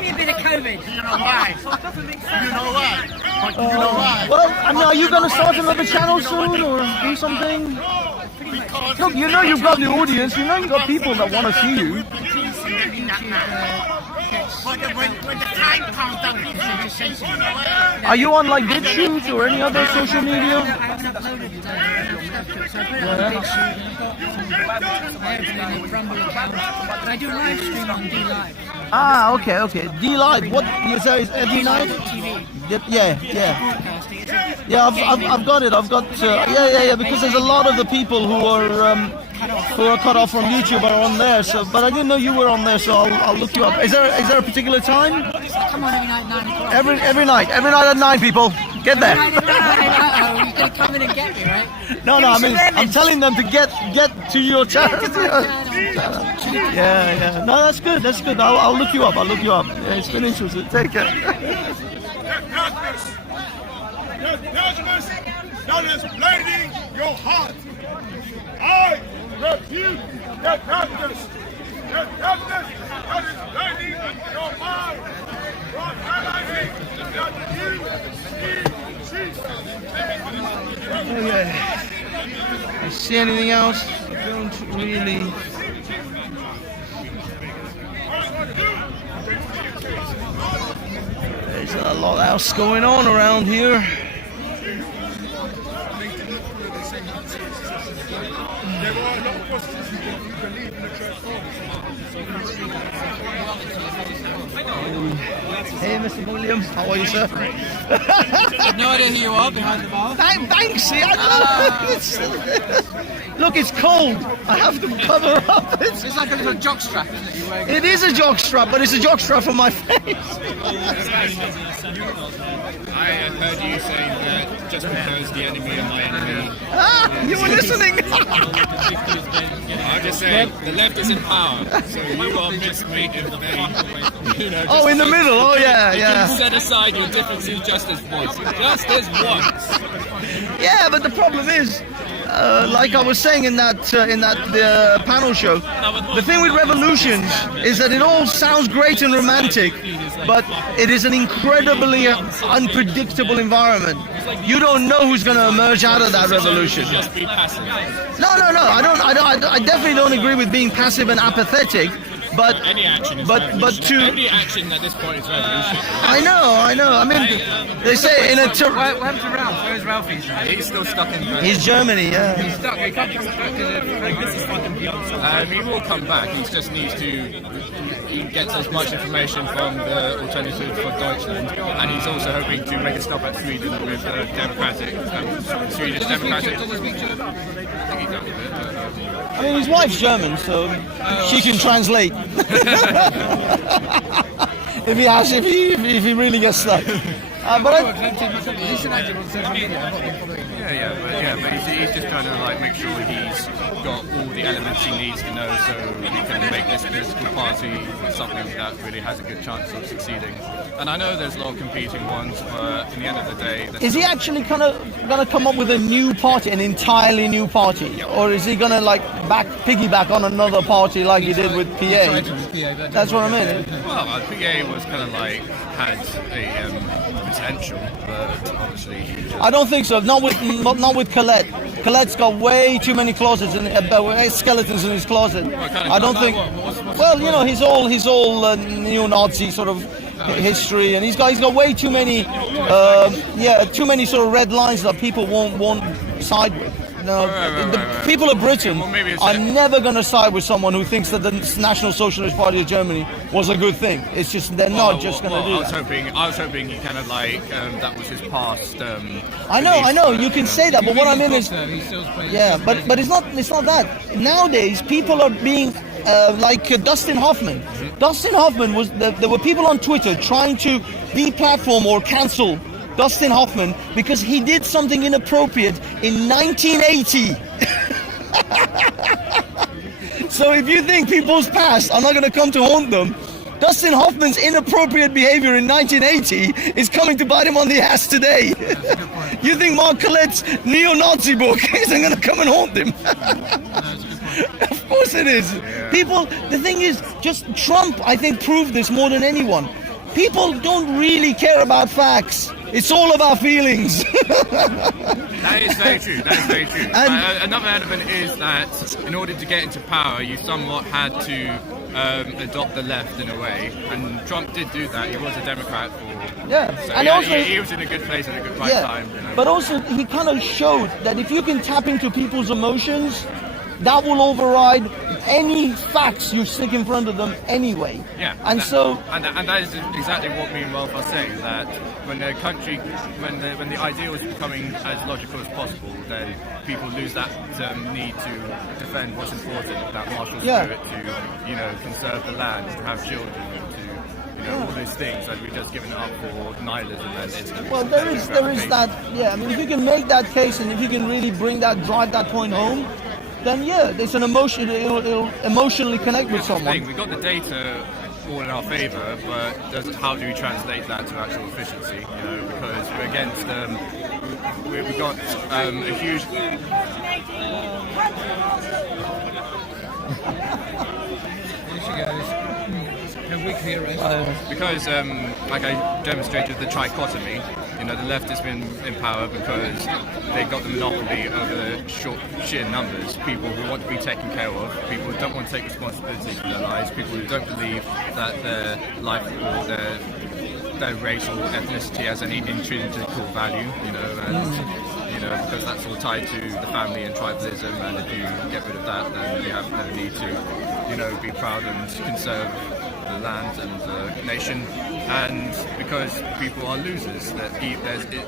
me a bit of COVID. You know why? You know why? You know why? Well, I mean, are you going to start another channel soon or do something? Look, you know you've got the audience. You know you've got people that want to see you. When the time comes down, Are you on like BitChute or any other social media? I haven't uploaded stuff to it, so I put it on BitChute and I opened a Rumble account, but I do a live stream on D-Live. Ah, okay. D-Live. What you say is D-Live? TV. Yeah. Broadcasting. Yeah, I've got it. I've got yeah. Because there's a lot of the people who are cut off from YouTube are on there. So, but I didn't know you were on there. So I'll look you up. Is there a particular time? Come on every night, 9 o'clock. Every night at 9. People, get there. Uh-oh, you're going to come in and get me, right? No. I mean, I'm telling them to get to your channel. Yeah. No, that's good. I'll look you up. Yeah, it's been interesting. Take care. That is bleeding your heart. I refuse the darkness. The darkness that is bleeding your mind. That you need Jesus. Oh yeah. You see anything else? I don't really. There's a lot else going on around here. Hey, Mr. Williams, how are you, sir? No idea who you are behind the bar. Banksy, I don't know. Look, it's cold. I have to cover up. It's like a little jockstrap, isn't it? You're wearing It is a jockstrap, but it's a jockstrap for my face. I heard you saying that just because the enemy are my enemy. You were listening. I'm just saying, the left is in power, so you are just making the Oh, in the middle. Oh, yeah. Set aside your differences just as once. Just as once. Yeah, but the problem is, like I was saying in that panel show, the thing with revolutions is that it all sounds great and romantic, but it is an incredibly unpredictable environment. You don't know who's going to emerge out of that revolution. Just be passive. No. I definitely don't agree with being passive and apathetic. But Any action is but revolution. to Any action at this point is revolution. I know. I mean, they say in a What happened to Ralph? Where's Ralphie? He's still stuck in. he's Germany, yeah. He's stuck. He can't get stuck in He will come back. He just needs to. He gets as much information from the alternative for Deutschland, and he's also hoping to make a stop at Sweden with democratic Swedish democratic. Does he speak German? I think he does a bit, but, I mean, his wife's German, so she can translate. if he really gets stuck. But He should actually on social media. but he's just trying to like make sure he's got all the elements he needs to know, so he can make this political party something that really has a good chance of succeeding. And I know there's a lot of competing ones, but in the end of the day, is he actually gonna come up with a new party, an entirely new party, or is he gonna like piggyback on another party like he did with PA? That's what I mean. well, PA was kind of like had a potential, but obviously he just, I don't think so. Not with Colette. Colette's got way too many closets and skeletons in his closet. I don't think. Well, you know, his whole neo-Nazi sort of history, and he's got way too many too many sort of red lines that people won't side with. No, the people of Britain are never going to side with someone who thinks that the National Socialist Party of Germany was a good thing. It's just they're not just going to do that. I was hoping he kind of like that was his past. I know. You can say that, but what I mean is, but it's not that. Nowadays, people are being like Dustin Hoffman. Dustin Hoffman there were people on Twitter trying to deplatform or cancel Dustin Hoffman because he did something inappropriate in 1980. So if you think people's past are not going to come to haunt them, Dustin Hoffman's inappropriate behavior in 1980 is coming to bite him on the ass today. You think Mark Colette's neo-Nazi book isn't going to come and haunt him? Of course it is. People, the thing is, just Trump, I think, proved this more than anyone. People don't really care about facts. It's all about feelings. That is very true. And another element is that in order to get into power, you somewhat had to adopt the left in a way, and Trump did do that. He was a Democrat for. So and he was in a good place at a good time. You know? But also, he kind of showed that if you can tap into people's emotions, that will override any facts you stick in front of them anyway. Yeah. And that is exactly what me and Ralph are saying, that when the country, when the ideal is becoming as logical as possible, then people lose that need to defend what's important, that martial spirit to, conserve the land, to have children, to all these things that we've just given up for nihilism and instant. Well, there is that. Yeah, I mean, if you can make that case and if you can really drive that point home, then it's an emotion. It'll emotionally connect with someone. We got the data all in our favour, but how do we translate that to actual efficiency? Because we're against. We've got a huge. Because, like I demonstrated, the trichotomy. The left has been in power because they got the monopoly over sheer numbers. People who want to be taken care of, people who don't want to take responsibility for their lives, people who don't believe that their life or their race or ethnicity has any intrinsic value, because that's all tied to the family and tribalism, and if you get rid of that, then you have no need to, be proud and conserve the land and the nation. And because people are losers, that it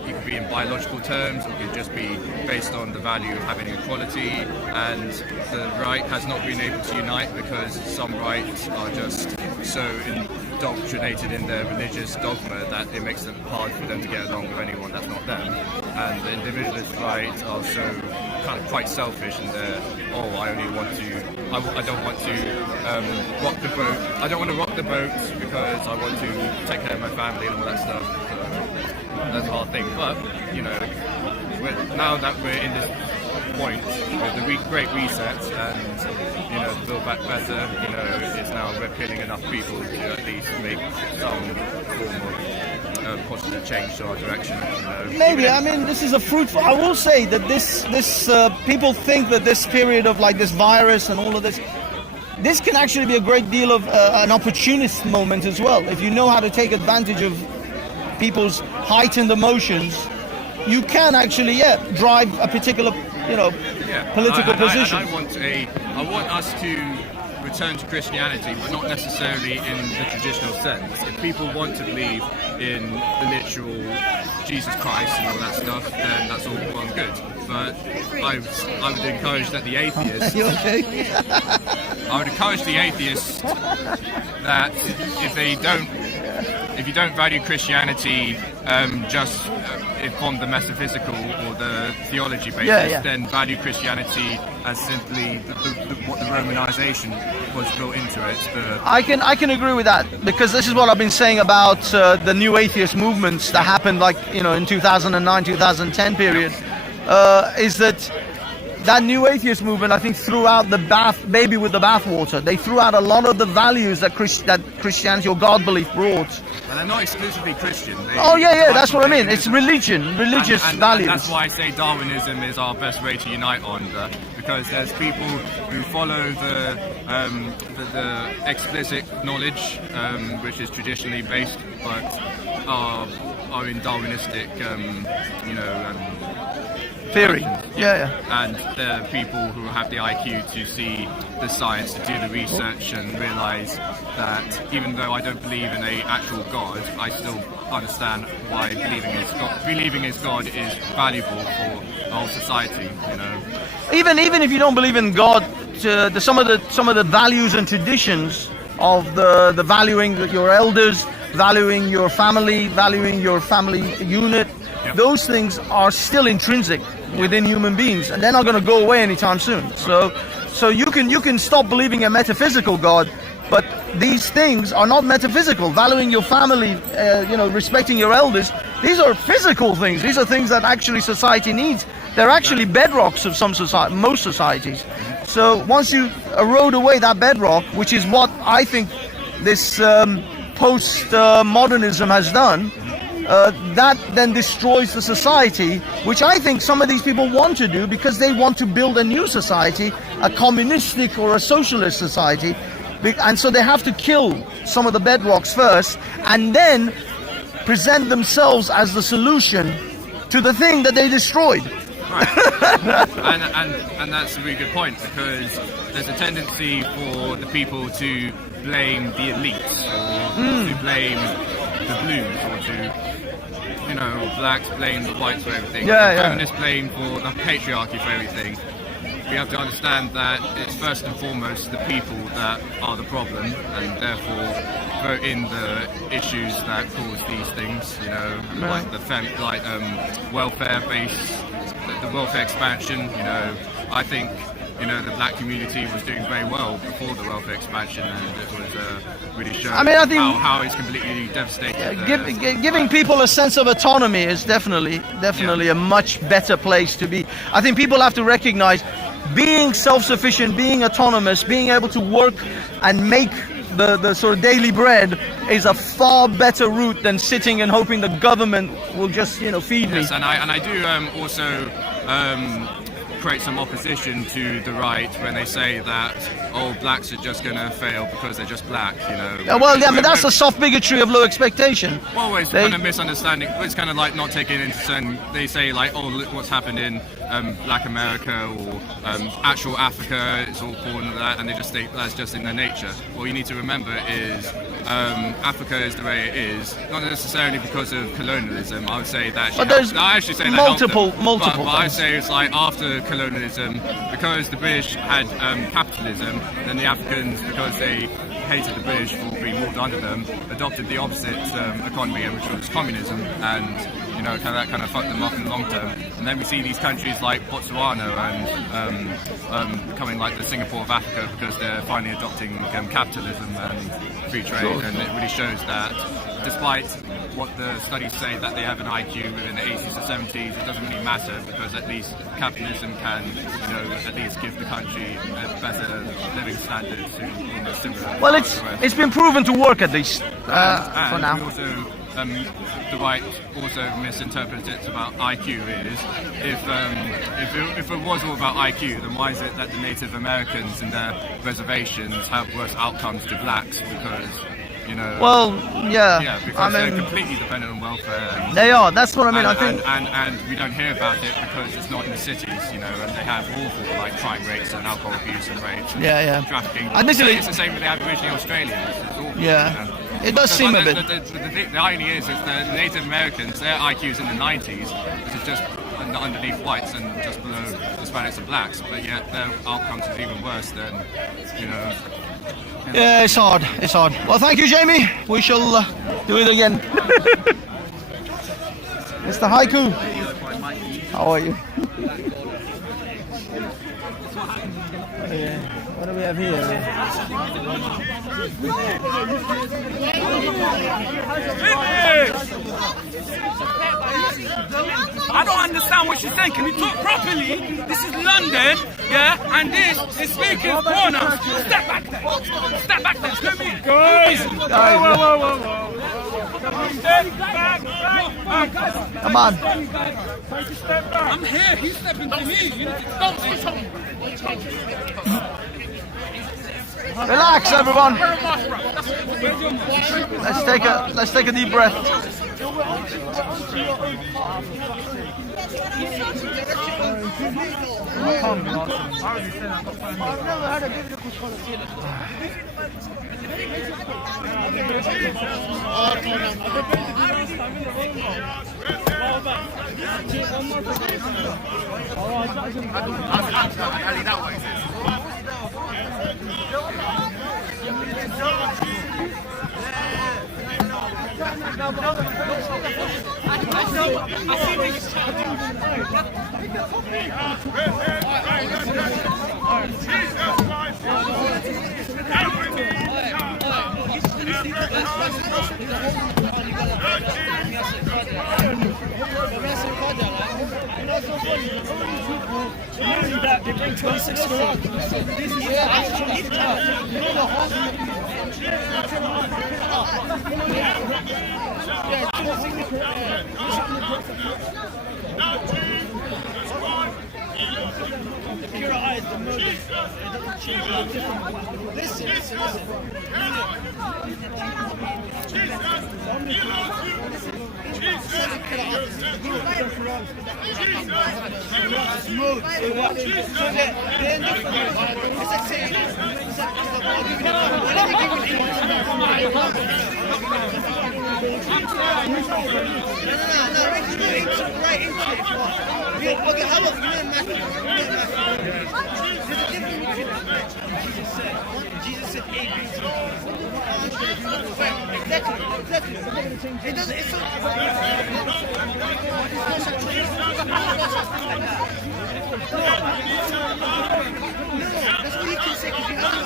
could be in biological terms, or it could just be based on the value of having equality, and the right has not been able to unite because some rights are just so indoctrinated in their religious dogma that it makes it hard for them to get along with anyone that's not them. And the individualist rights are so kind of quite selfish, and they're, I don't want to rock the boat. I don't want to rock the boat because I want to take care of my family and all that stuff. So that's a hard thing. But now that we're in this point with the Great Reset and, you know, Build Back Better, you know, is now appealing enough people to at least make some form of positive change to our direction. You know. Maybe. I mean, this is a fruitful. I will say that this people think that this period of like this virus and all of this. This can actually be a great deal of an opportunist moment as well. If you know how to take advantage of people's heightened emotions, you can actually, drive a particular, political position. I want us to return to Christianity, but not necessarily in the traditional sense. If people want to believe in the literal Jesus Christ and all that stuff, then that's all well and good. But I would encourage that the atheists. You okay? I would encourage the atheists that if you don't value Christianity just from the metaphysical or the theology basis, then value Christianity as simply what the Romanization was built into it. I can agree with that, because this is what I've been saying about the new atheist movements that happened, like in 2009, 2010 period, is that new atheist movement, I think, threw out the baby with the bathwater. They threw out a lot of the values that Christianity or God belief brought. And they're not exclusively Christian. That's what I mean. It's religious values. And that's why I say Darwinism is our best way to unite on, because there's people who follow the explicit knowledge, which is traditionally based, but are in Darwinistic, theory. And there are people who have the IQ to see the science, to do the research, and realise that even though I don't believe in an actual God, I still understand why believing his God is valuable for the whole society. Even if you don't believe in God, some of the values and traditions of the valuing your elders, valuing your family unit. Yep. Those things are still intrinsic within human beings, and they're not going to go away anytime soon. So you can stop believing in a metaphysical God, but these things are not metaphysical. Valuing your family, respecting your elders, these are physical things. These are things that actually society needs. They're actually bedrocks of most societies. So once you erode away that bedrock, which is what I think this post-modernism has done, that then destroys the society, which I think some of these people want to do, because they want to build a new society, a communistic or a socialist society, and so they have to kill some of the bedrocks first, and then present themselves as the solution to the thing that they destroyed. Right. and that's a really good point, because there's a tendency for the people to blame the elites, or to blame the blues, or to blacks blame the whites for everything. Feminists blame for the patriarchy for everything. We have to understand that it's first and foremost the people that are the problem, and therefore vote in the issues that cause these things. Like welfare base, the welfare expansion. I think the black community was doing very well before the welfare expansion, and it was really showing I think how it's completely devastated. Giving people a sense of autonomy is definitely a much better place to be. I think people have to recognize being self-sufficient, being autonomous, being able to work and make the sort of daily bread is a far better route than sitting and hoping the government will just feed me. Yes, and I do also create some opposition to the right when they say that blacks are just going to fail because they're just black. But that's a soft bigotry of low expectation. Well, it's kind of misunderstanding. It's kind of like not taking into account. They say like, look what's happened in Black America or actual Africa. It's all born of that, and they just think that's just in their nature. What you need to remember is Africa is the way it is, not necessarily because of colonialism. I would say that. But there's multiple. But I say it's like after colonialism, because the British had capitalism, then the Africans, because they hated the British for being ruled under them, adopted the opposite economy, which was communism, and can that kind of fuck them off in the long term? And then we see these countries like Botswana and becoming like the Singapore of Africa because they're finally adopting capitalism and free trade, and it really shows that despite what the studies say that they have an IQ within the 80s or 70s, it doesn't really matter because at least capitalism can, at least give the country a better living standard to almost similar. Well, it's been proven to work at least for now. Also, the right also misinterprets it about IQ is if it was all about IQ, then why is it that the Native Americans in their reservations have worse outcomes to blacks? Because well, yeah, because they're completely dependent on welfare. They are. That's what I mean. And, I think, and we don't hear about it because it's not in the cities, and they have awful like crime rates and alcohol abuse and rapes and trafficking. And this it's the same with the Aboriginal Australians. It's awful, It does seem a bit. The irony is the Native Americans, their IQ's in the 90s, which is just underneath whites and just below Hispanics and blacks, but yet their outcomes is even worse than, Yeah, it's hard. It's hard. Well, thank you, Jamie. We shall do it again. Mr. Haiku, how are you? What do we have here? I don't understand what she's saying. Can you talk properly? This is London, yeah, and this is speaking corner. Step back there. Step back there. Let me. Guys. Whoa. Come on. I'm here. He's stepping to me. You need to stop. Relax, everyone. Let's take a deep breath. They bring 26 squad. The pure eye is the motive. It doesn't change a different. Listen. Jesus said A, B, C. Exactly. It doesn't. It's that's what you can say because you haven't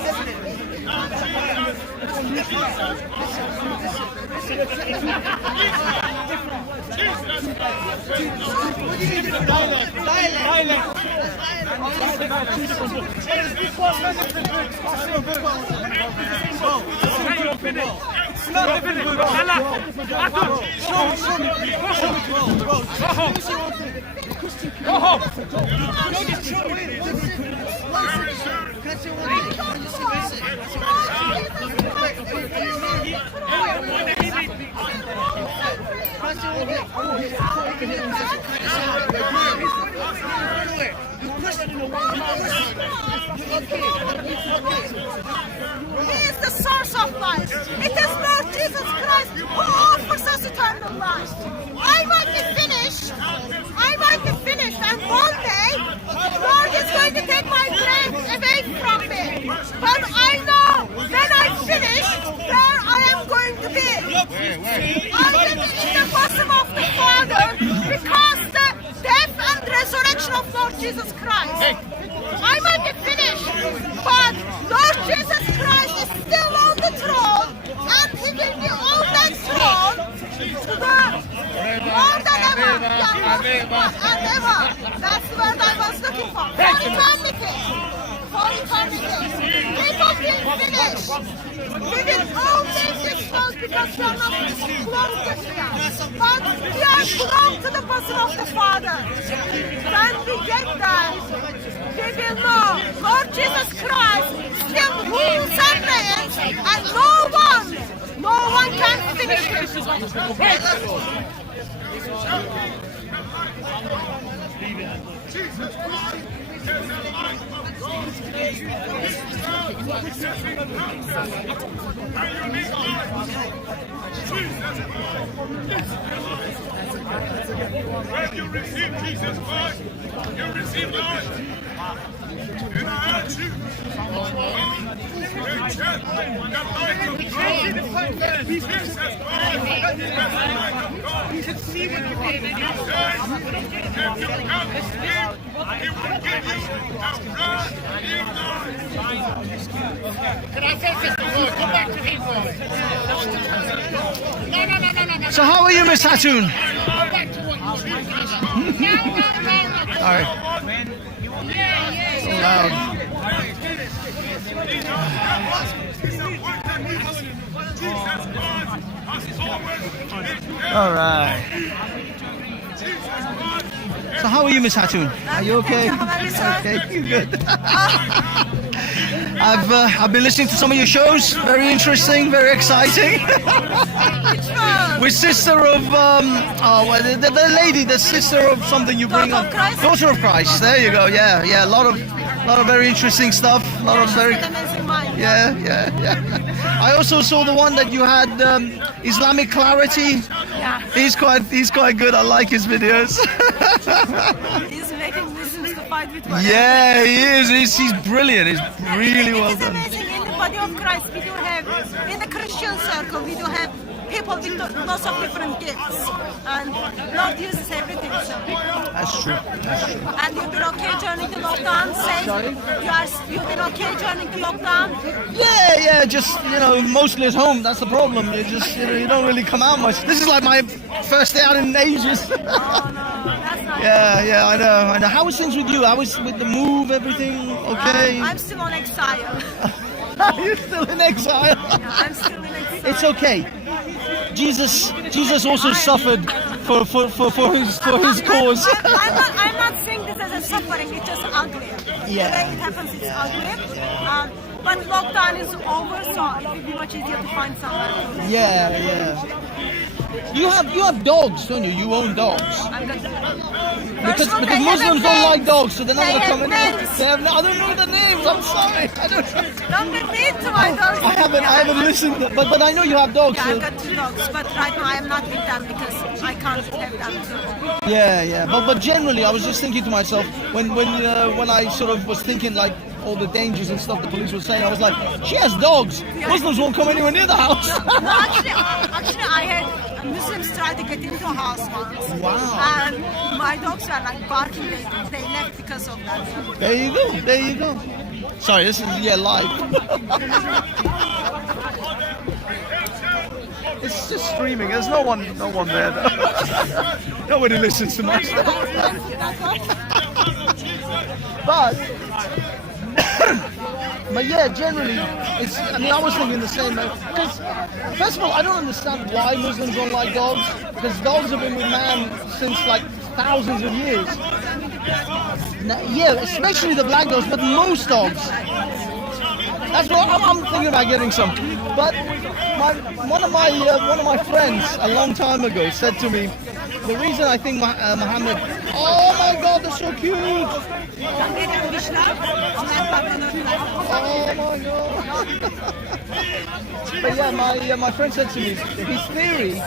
He is the source of life. It is not Jesus Christ who offers us eternal life. I might be finished, and one day the Lord is going to take my breath away from me. But I know when I finish, there I am going to be. I am in the bosom of the Father. Jesus Christ. I might be finished, but Lord Jesus Christ is still on the throne, and He will be on that throne to the more than ever, and ever. That's the word I was looking for. For eternity. For eternity. People will finish. We will all leave this world because we are not close to Him. But we are close to the bosom of the Father. When we get there, we will know Lord Jesus Christ still rules and reigns, and no one can finish Him. Jesus Christ is the light of God. And you need light. Jesus Christ is the light. When you receive Jesus Christ, you receive light. And I urge you, come reject the light of God. Jesus Christ is the light of God. He says, if you come to Him, He will give you a brand new life. Can I say something? Go back to him. No. So how are you, Miss Hatun? Go back to what you said. All right. So loud. All right. So how are you, Miss Hatun? Are you okay? Okay, good. I've been listening to some of your shows. Very interesting, very exciting. We're sister of the lady, the sister of something you bring up. Daughter of Christ. There you go. Yeah. A lot of very interesting stuff. A lot of very. Yeah. I also saw the one that you had, Islamic Clarity. Yeah. He's quite good. I like his videos. He's making Muslims to fight with one. Yeah, he is. He's brilliant. He's really well It's done. amazing. In the body of Christ, we do have, in the Christian circle, we do have people with lots of different gifts. And Lord uses everything. So. That's true. And you've been okay during the lockdown, safe? You've been okay during the lockdown? Yeah. Just mostly at home. That's the problem. You just you don't really come out much. This is like my first day out in ages. Oh, no. That's not Yeah, I know. How was things with you? How was with the move? Everything okay? I'm still on exile. You're still in exile. I'm still in exile. It's okay. Jesus also suffered for his cause. I'm not saying this as a suffering, it's just ugly. Yeah. The way it happens, it's ugly. But lockdown is over, so it will be much easier to find somewhere. Yeah. You have dogs, don't you? You own dogs. Because Muslims don't like dogs, so they're not going to come in. I don't know the names. I'm sorry. Don't be mean to my dogs. I haven't listened, but I know you have dogs. Yeah, So. I've got 2 dogs, but right now I am not with them because I can't have them too. Yeah. But generally, I was just thinking to myself when I sort of was thinking like all the dangers and stuff the police were saying, I was like, she has dogs. Muslims won't come anywhere near the house. No, actually, I had Muslims try to get into a house once. Wow. And my dogs were like barking. They left because of that. There you go. Sorry, this is live. It's just streaming. There's no one there. Though. Nobody listens to my stuff. But yeah, generally, I was thinking the same. Because first of all, I don't understand why Muslims don't like dogs. Because dogs have been with man since like thousands of years. Yeah, especially the black dogs, but most dogs. That's what I'm thinking about getting some. But one of my friends a long time ago said to me, the reason I think Muhammad. Oh my God, they're so cute. Oh my God. But yeah, my friend said to me, his theory,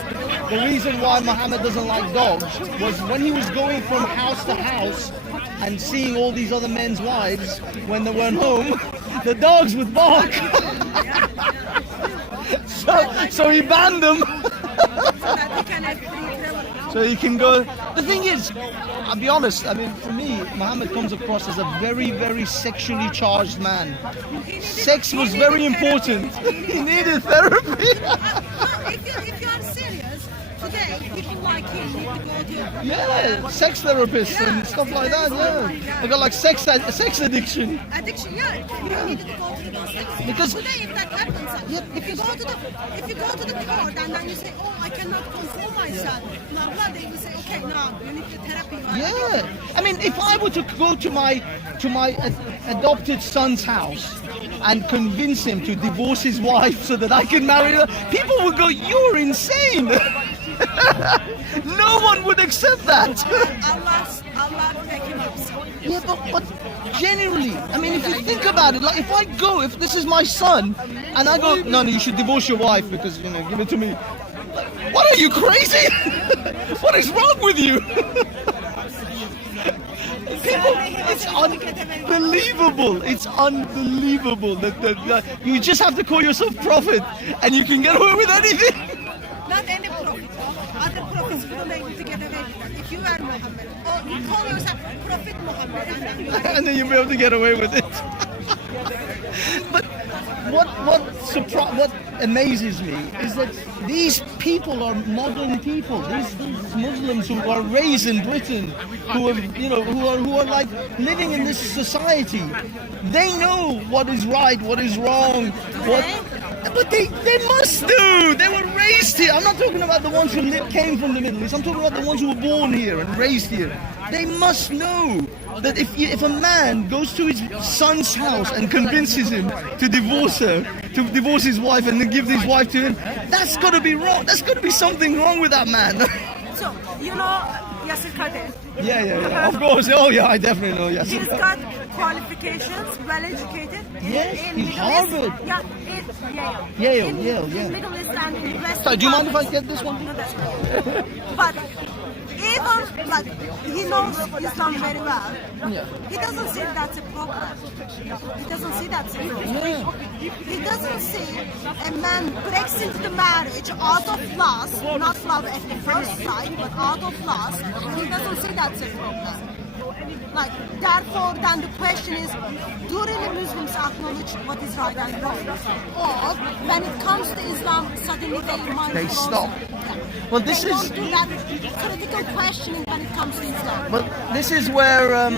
the reason why Muhammad doesn't like dogs was when he was going from house to house and seeing all these other men's wives when they weren't home, the dogs would bark. So he banned them. So he can go The thing is, I'll be honest, I mean, for me, Muhammad comes across as a very, very sexually charged man. Sex was very important. He needed therapy. If you are serious, today, people like him need to go to... Yeah, sex therapists and stuff like that, yeah. They got like sex addiction. Addiction, yeah. You need to go to those things. Because today, if that happens, if you go to the court and then you say, oh, I cannot control myself, blah, blah, they will say, okay, no, you need the therapy. yeah, I mean, if I were to go to my adopted son's house and convince him to divorce his wife so that I can marry her, people would go, "You're insane." No one would accept that. Allah take him up. Yeah, but generally, I mean, if you think about it, like if this is my son, and I go, no, you should divorce your wife because, give it to me. Like, what are you, crazy? What is wrong with you? People, it's unbelievable. It's unbelievable that you just have to call yourself prophet and you can get away with anything. Not any prophet. Other prophets wouldn't able to get away with that. If you are Muhammad, or you call yourself Prophet Muhammad, and then you'll be able to get away with it. But what amazes me is that these people are modern people. These Muslims who are raised in Britain, who are like living in this society. They know what is right, what is wrong, but they must do. They were raised here. I'm not talking about the ones who came from the Middle East. I'm talking about the ones who were born here and raised here. They must know that if a man goes to his son's house and convinces him to divorce her, to divorce his wife and then give his wife to him, that's got to be wrong. There's got to be something wrong with that man. So, you know Yasir Kadir? Yeah. Of course. Oh, yeah, I definitely know Yasir. He's got qualifications, well-educated. Yes, in he's Harvard. Yale. Yale, yeah. In Middle East and in West. So, do you mind if I get this one? No, that's fine. But even like he knows Islam very well, he doesn't see that's a problem. He doesn't see that's a problem. He doesn't see a man breaks into the marriage out of lust, not love at the first sight, but out of lust. He doesn't see that's a problem. Like, therefore, then the question is, do really Muslims acknowledge what is right and wrong? Or, when it comes to Islam, suddenly they stop. Well, this is do that critical questioning when it comes to Islam. Well, this is where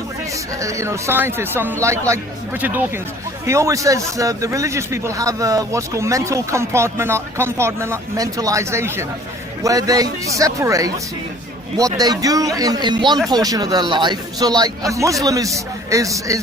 scientists, like Richard Dawkins, he always says the religious people have what's called mental compartmentalization, where they separate what they do in one portion of their life. So like a Muslim is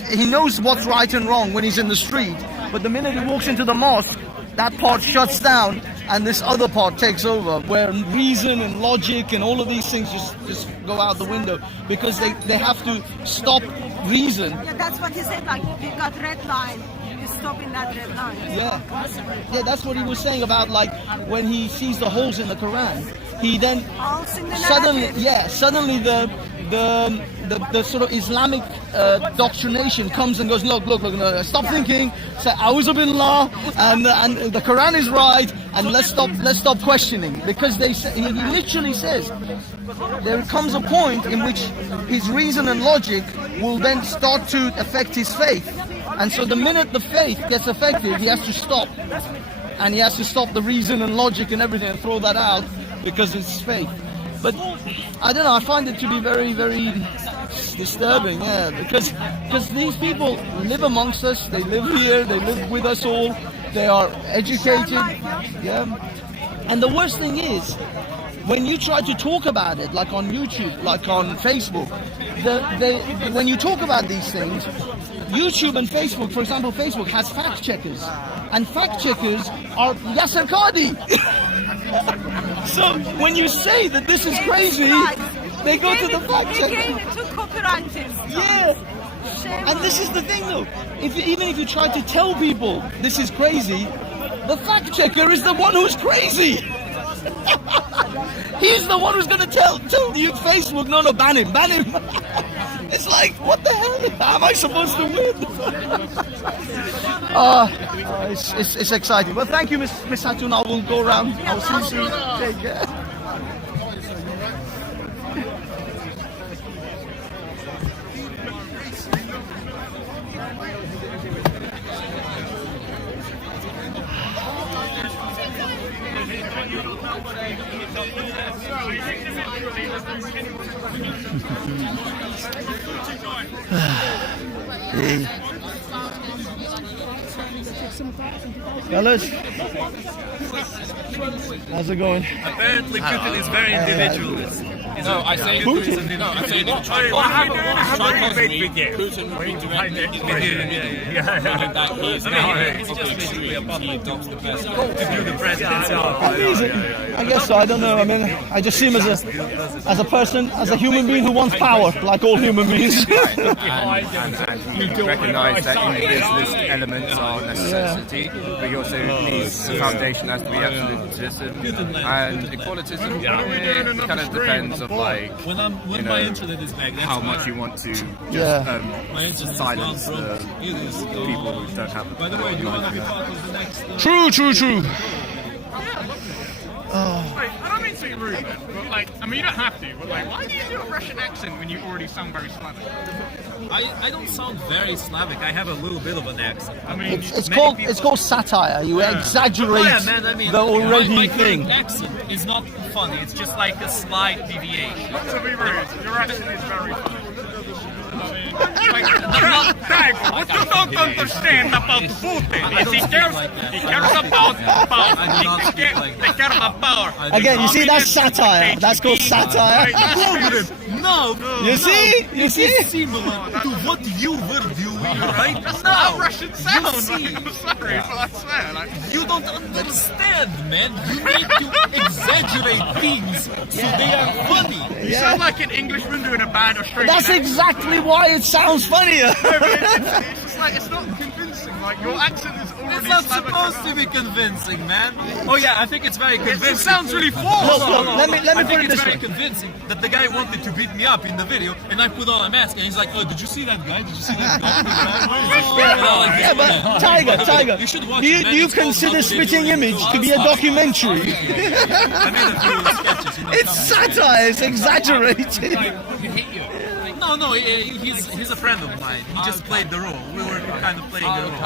he knows what's right and wrong when he's in the street, but the minute he walks into the mosque, that part shuts down and this other part takes over, where reason and logic and all of these things just go out the window because they have to stop reason. Yeah, that's what he said, like, we got red line. Stop in that red line. Yeah, that's what he was saying about, like, when he sees the holes in the Quran, he then suddenly the sort of Islamic doctrination comes and goes, look, no, stop thinking, say A'udhu Billah, and the Quran is right, and let's stop questioning, because he literally says there comes a point in which his reason and logic will then start to affect his faith. And so the minute the faith gets affected, he has to stop. And he has to stop the reason and logic and everything and throw that out because it's faith. But I don't know, I find it to be very, very disturbing, because these people live amongst us, they live here, they live with us all, they are educated, And the worst thing is, when you try to talk about it, like on YouTube, like on Facebook, when you talk about these things, YouTube and Facebook, for example, Facebook has fact checkers, and fact checkers are Yasir Qadi. So when you say that this is crazy, they go to the fact checker. They gave it to copywriters. Yeah. And this is the thing though, even if you try to tell people this is crazy, the fact checker is the one who's crazy. He's the one who's going to tell you, Facebook, no, ban him. It's like, what the hell? How am I supposed to win? It's exciting. Well, thank you, Miss Hatun. I will go around. I'll see you soon. Take care. Fellas, how's it going? Apparently, Putin is very individualist. No, I say Putin? No, I say that It's just basically a puppet. He adopts the best to do the presidency. I guess so. I don't know. I mean, I just see him as a person, as a human being who wants power, like all human beings. and recognise that individualist elements are a necessity, but he also needs the foundation has to be absolutism and equalitism. It kind of depends of like When my internet is back, that's how much you want to just silence the people who don't have. By the way, do you want to be part of the next? True. Like, I don't mean to be rude, man, but like, I mean, you don't have to, but like, why do you do a Russian accent when you already sound very Slavic? I don't sound very Slavic. I have a little bit of an accent. I mean, It's called satire. You exaggerate the already my thing. current accent is not funny. It's just like a slight deviation. not to be rude, your accent is very funny. Like, Dad, what you don't understand about Putin is he cares about power. They care about power. Again, you see, that's satire. That's called satire. No, You see? similar to what you were doing right That's now. not how Russian sound. You see. Like, I'm sorry, but I swear. Like, You don't understand, man. You need to exaggerate things so they are funny. you sound like an Englishman doing a bad Australian That's accent. exactly why it sounds funnier. It's just like, it's not convincing. Like, your accent is already It's not Slavic supposed enough. to be convincing, man. Oh yeah, I think it's very convincing. It sounds really false. Look, let me I put think it it's this very way. convincing that the guy wanted to beat me up in the video, and I put on a mask, and he's like, "Oh, did you see that guy? Did you see that guy?" Yeah, but Tiger, You should watch do it, man. you It's called consider How to Spitting Get Image Your to be a Ass documentary? I made a few sketches. It's satire. It's exaggerated. No, he's a friend of mine. He just played the role. We were kind of playing the role.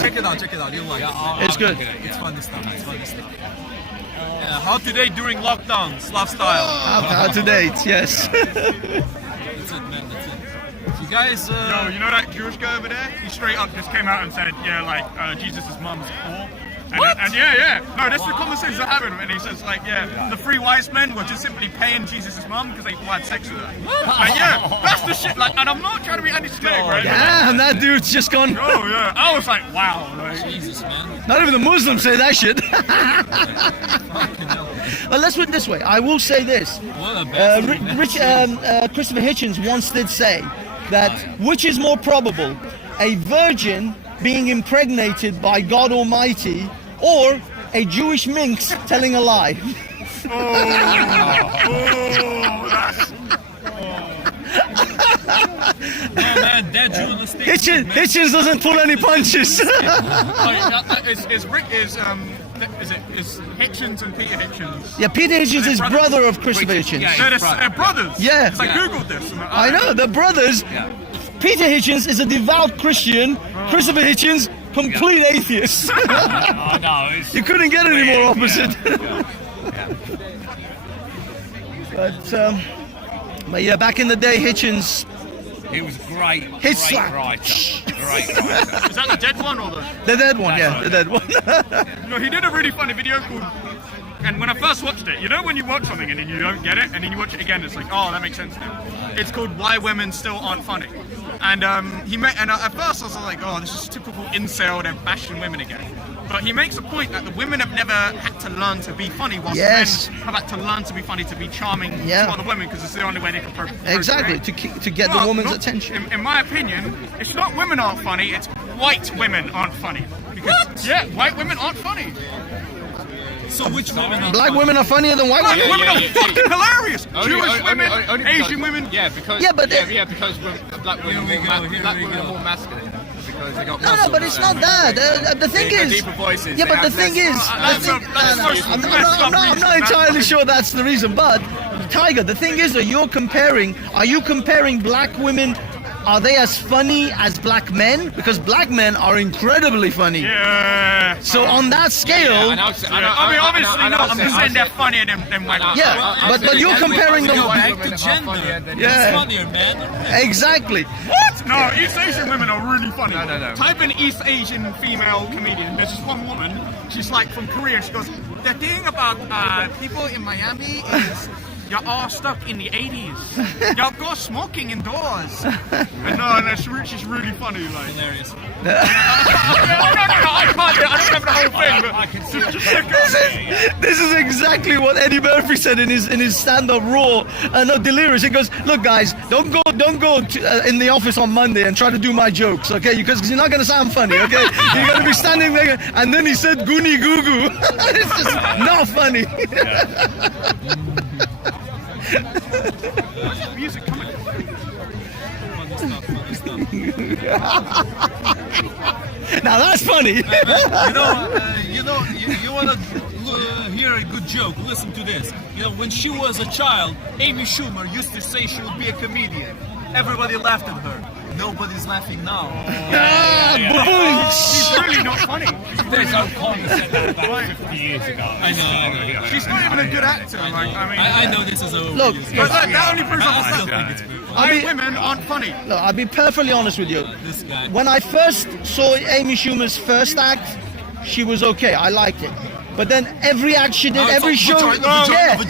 Check it out. You'll like it. It's good. It's funny stuff. How today during lockdown, Slav style. Out to date, yes. That's it, man. That's it. You guys. Yo, you know that Jewish guy over there? He straight up just came out and said, yeah, like, Jesus' mum's poor. And yeah. No, that's the conversation that happened. And he says, like, yeah, the three wise men were just simply paying Jesus' mum because they all had sex with her. Like, yeah, that's the shit. Like, and I'm not trying to be anti-Semitic, right? Damn, that dude's just gone. Oh, yeah. I was like, wow. Like, Jesus, man. Not even the Muslims say that shit. Well, let's put it this way. I will say this. What a bastard. Christopher Hitchens once did say that which is more probable, a virgin being impregnated by God Almighty or a Jewish minx telling a lie? Man, that Jew on the stage. Hitchens doesn't pull any punches. Is Hitchens and Peter Hitchens? Yeah, Peter Hitchens is brothers? brother of Christopher Hitchens. No, they're brothers. Yeah. Because I googled this. And I know, the brothers. Peter Hitchens is a devout Christian. Christopher Hitchens, complete atheist. You couldn't get any more opposite. But yeah, back in the day, Hitchens. He was great. Hit slap. Great writer. Is that the dead one or The dead one, yeah, the dead one. No, he did a really funny video called. And when I first watched it, you know when you watch something and then you don't get it, and then you watch it again, it's like, oh, that makes sense now. It's called Why Women Still Aren't Funny. And at first I was like, oh, this is typical incel, they're bashing women again. But he makes a point that the women have never had to learn to be funny, whilst Yes. the men have had to learn to be funny, to be charming Yeah. to other women, because it's the only way they can Exactly, procreate. to get the But woman's not- attention. In my opinion, it's not women aren't funny, it's white women aren't funny. Because, yeah, white women aren't funny. So which women? Black women are funnier than white women? Women are fucking hilarious! Jewish women, only because- Asian women. Yeah, because Yeah, but- because black women are more masculine. Because they got No, but it's not that. The thing They got is, deeper voices. yeah, They but have the thing less- is, that's I'm not entirely sure that's the reason. But Tiger, the thing is that are you comparing black women are they as funny as black men? Because black men are incredibly funny. Yeah. So on that scale, Obviously not. I'm just saying they're funnier than white people. yeah, but you're comparing them. Back to gender. Yeah. It's funnier, man. Exactly. What? No, East Asian women are really funny. No. Type in East Asian female comedian. There's this one woman. She's like from Korea. She goes, the thing about people in Miami is you're all stuck in the 80s. Y'all go smoking indoors. And she's really funny. Like. Hilarious. No, I don't remember the whole thing, but I can just check it. This is exactly what Eddie Murphy said in his stand-up Raw. No, Delirious. He goes, look, guys, don't go in the office on Monday and try to do my jokes, okay? Because you're not going to sound funny, okay? You're going to be standing there, and then he said, "Goonie goo goo." It's just not funny. Music coming. Funny stuff. Now that's funny. You want to hear a good joke? Listen to this. You know, when she was a child, Amy Schumer used to say she would be a comedian. Everybody laughed at her. Nobody's laughing now. She's really not funny. There's no point said that about 50 years ago. I know. She's not even a good actor. I know this is a Look, But that only proves I still think it's good. white women aren't funny. Look, I'll be perfectly honest with you. This guy. When I first saw Amy Schumer's first act, she was okay. I liked it. But then every act she did, every show,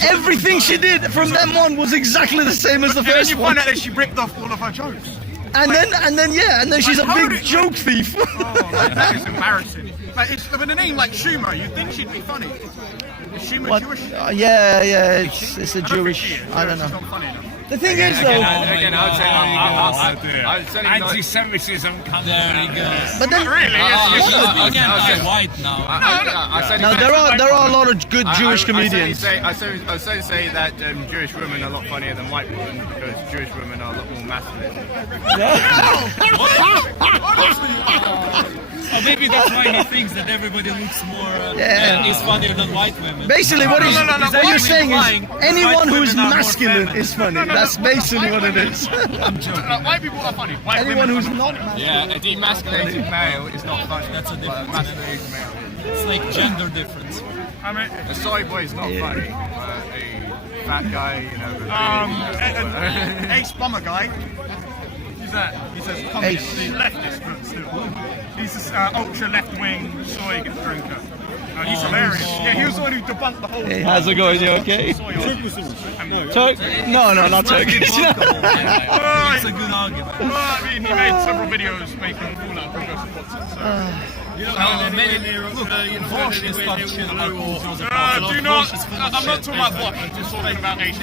everything she did from then on was exactly the same as the And then first you one. find out that she ripped off all of her jokes. And then she's a how big did- joke thief. That is embarrassing. Like, with a name like Schumer, you'd think she'd be funny. Is Schumer What? Jewish? Yeah, it's a Jewish. I don't She's know. not funny enough. The thing is though, Again, I'd say anti-Semitism comes There he goes. but then Really? He's anti-white now. now there are a lot of good Jewish comedians. I certainly say that Jewish women are a lot funnier than white women because Jewish women are a lot more masculine. Or maybe that's why he thinks that everybody looks more is funnier than white women. Basically, what you're saying is implying anyone white who's women are more masculine feminine. is funny. That's basically what it is. I'm joking. White people are funny. White Anyone women who's not Yeah, a demasculated male is not funny. That's a difference. Masculated male. It's like gender difference. I mean, A soy boy is not funny. A fat guy, you know. With beard. Ace Bomber guy. He says communist, he's leftist, but still. He's this ultra left-wing soy drinker. He's hilarious. Yeah, he was the one who debunked the whole. Hey, how's it going? You okay? Soy No, not Turkish. It's a good argument. Well, I mean, he made several videos making a fool out of progressive politics. Look, Bosch is fucking shit about all Do not. I'm not talking about Bosch. I'm just talking about Ace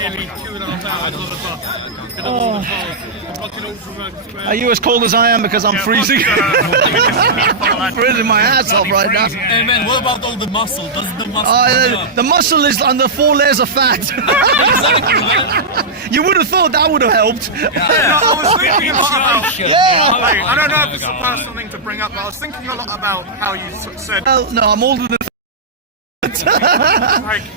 Are you as cold as I am because I'm freezing? I'm freezing my ass off right now. Hey man, what about all the muscle? Does the muscle come up? The muscle is under 4 layers of fat. Exactly, man. You would have thought that would have helped. I was thinking a lot about. Yeah. Like, I don't know if it's a personal thing to bring up, but I was thinking a lot about how you said. Well, no, I'm older than.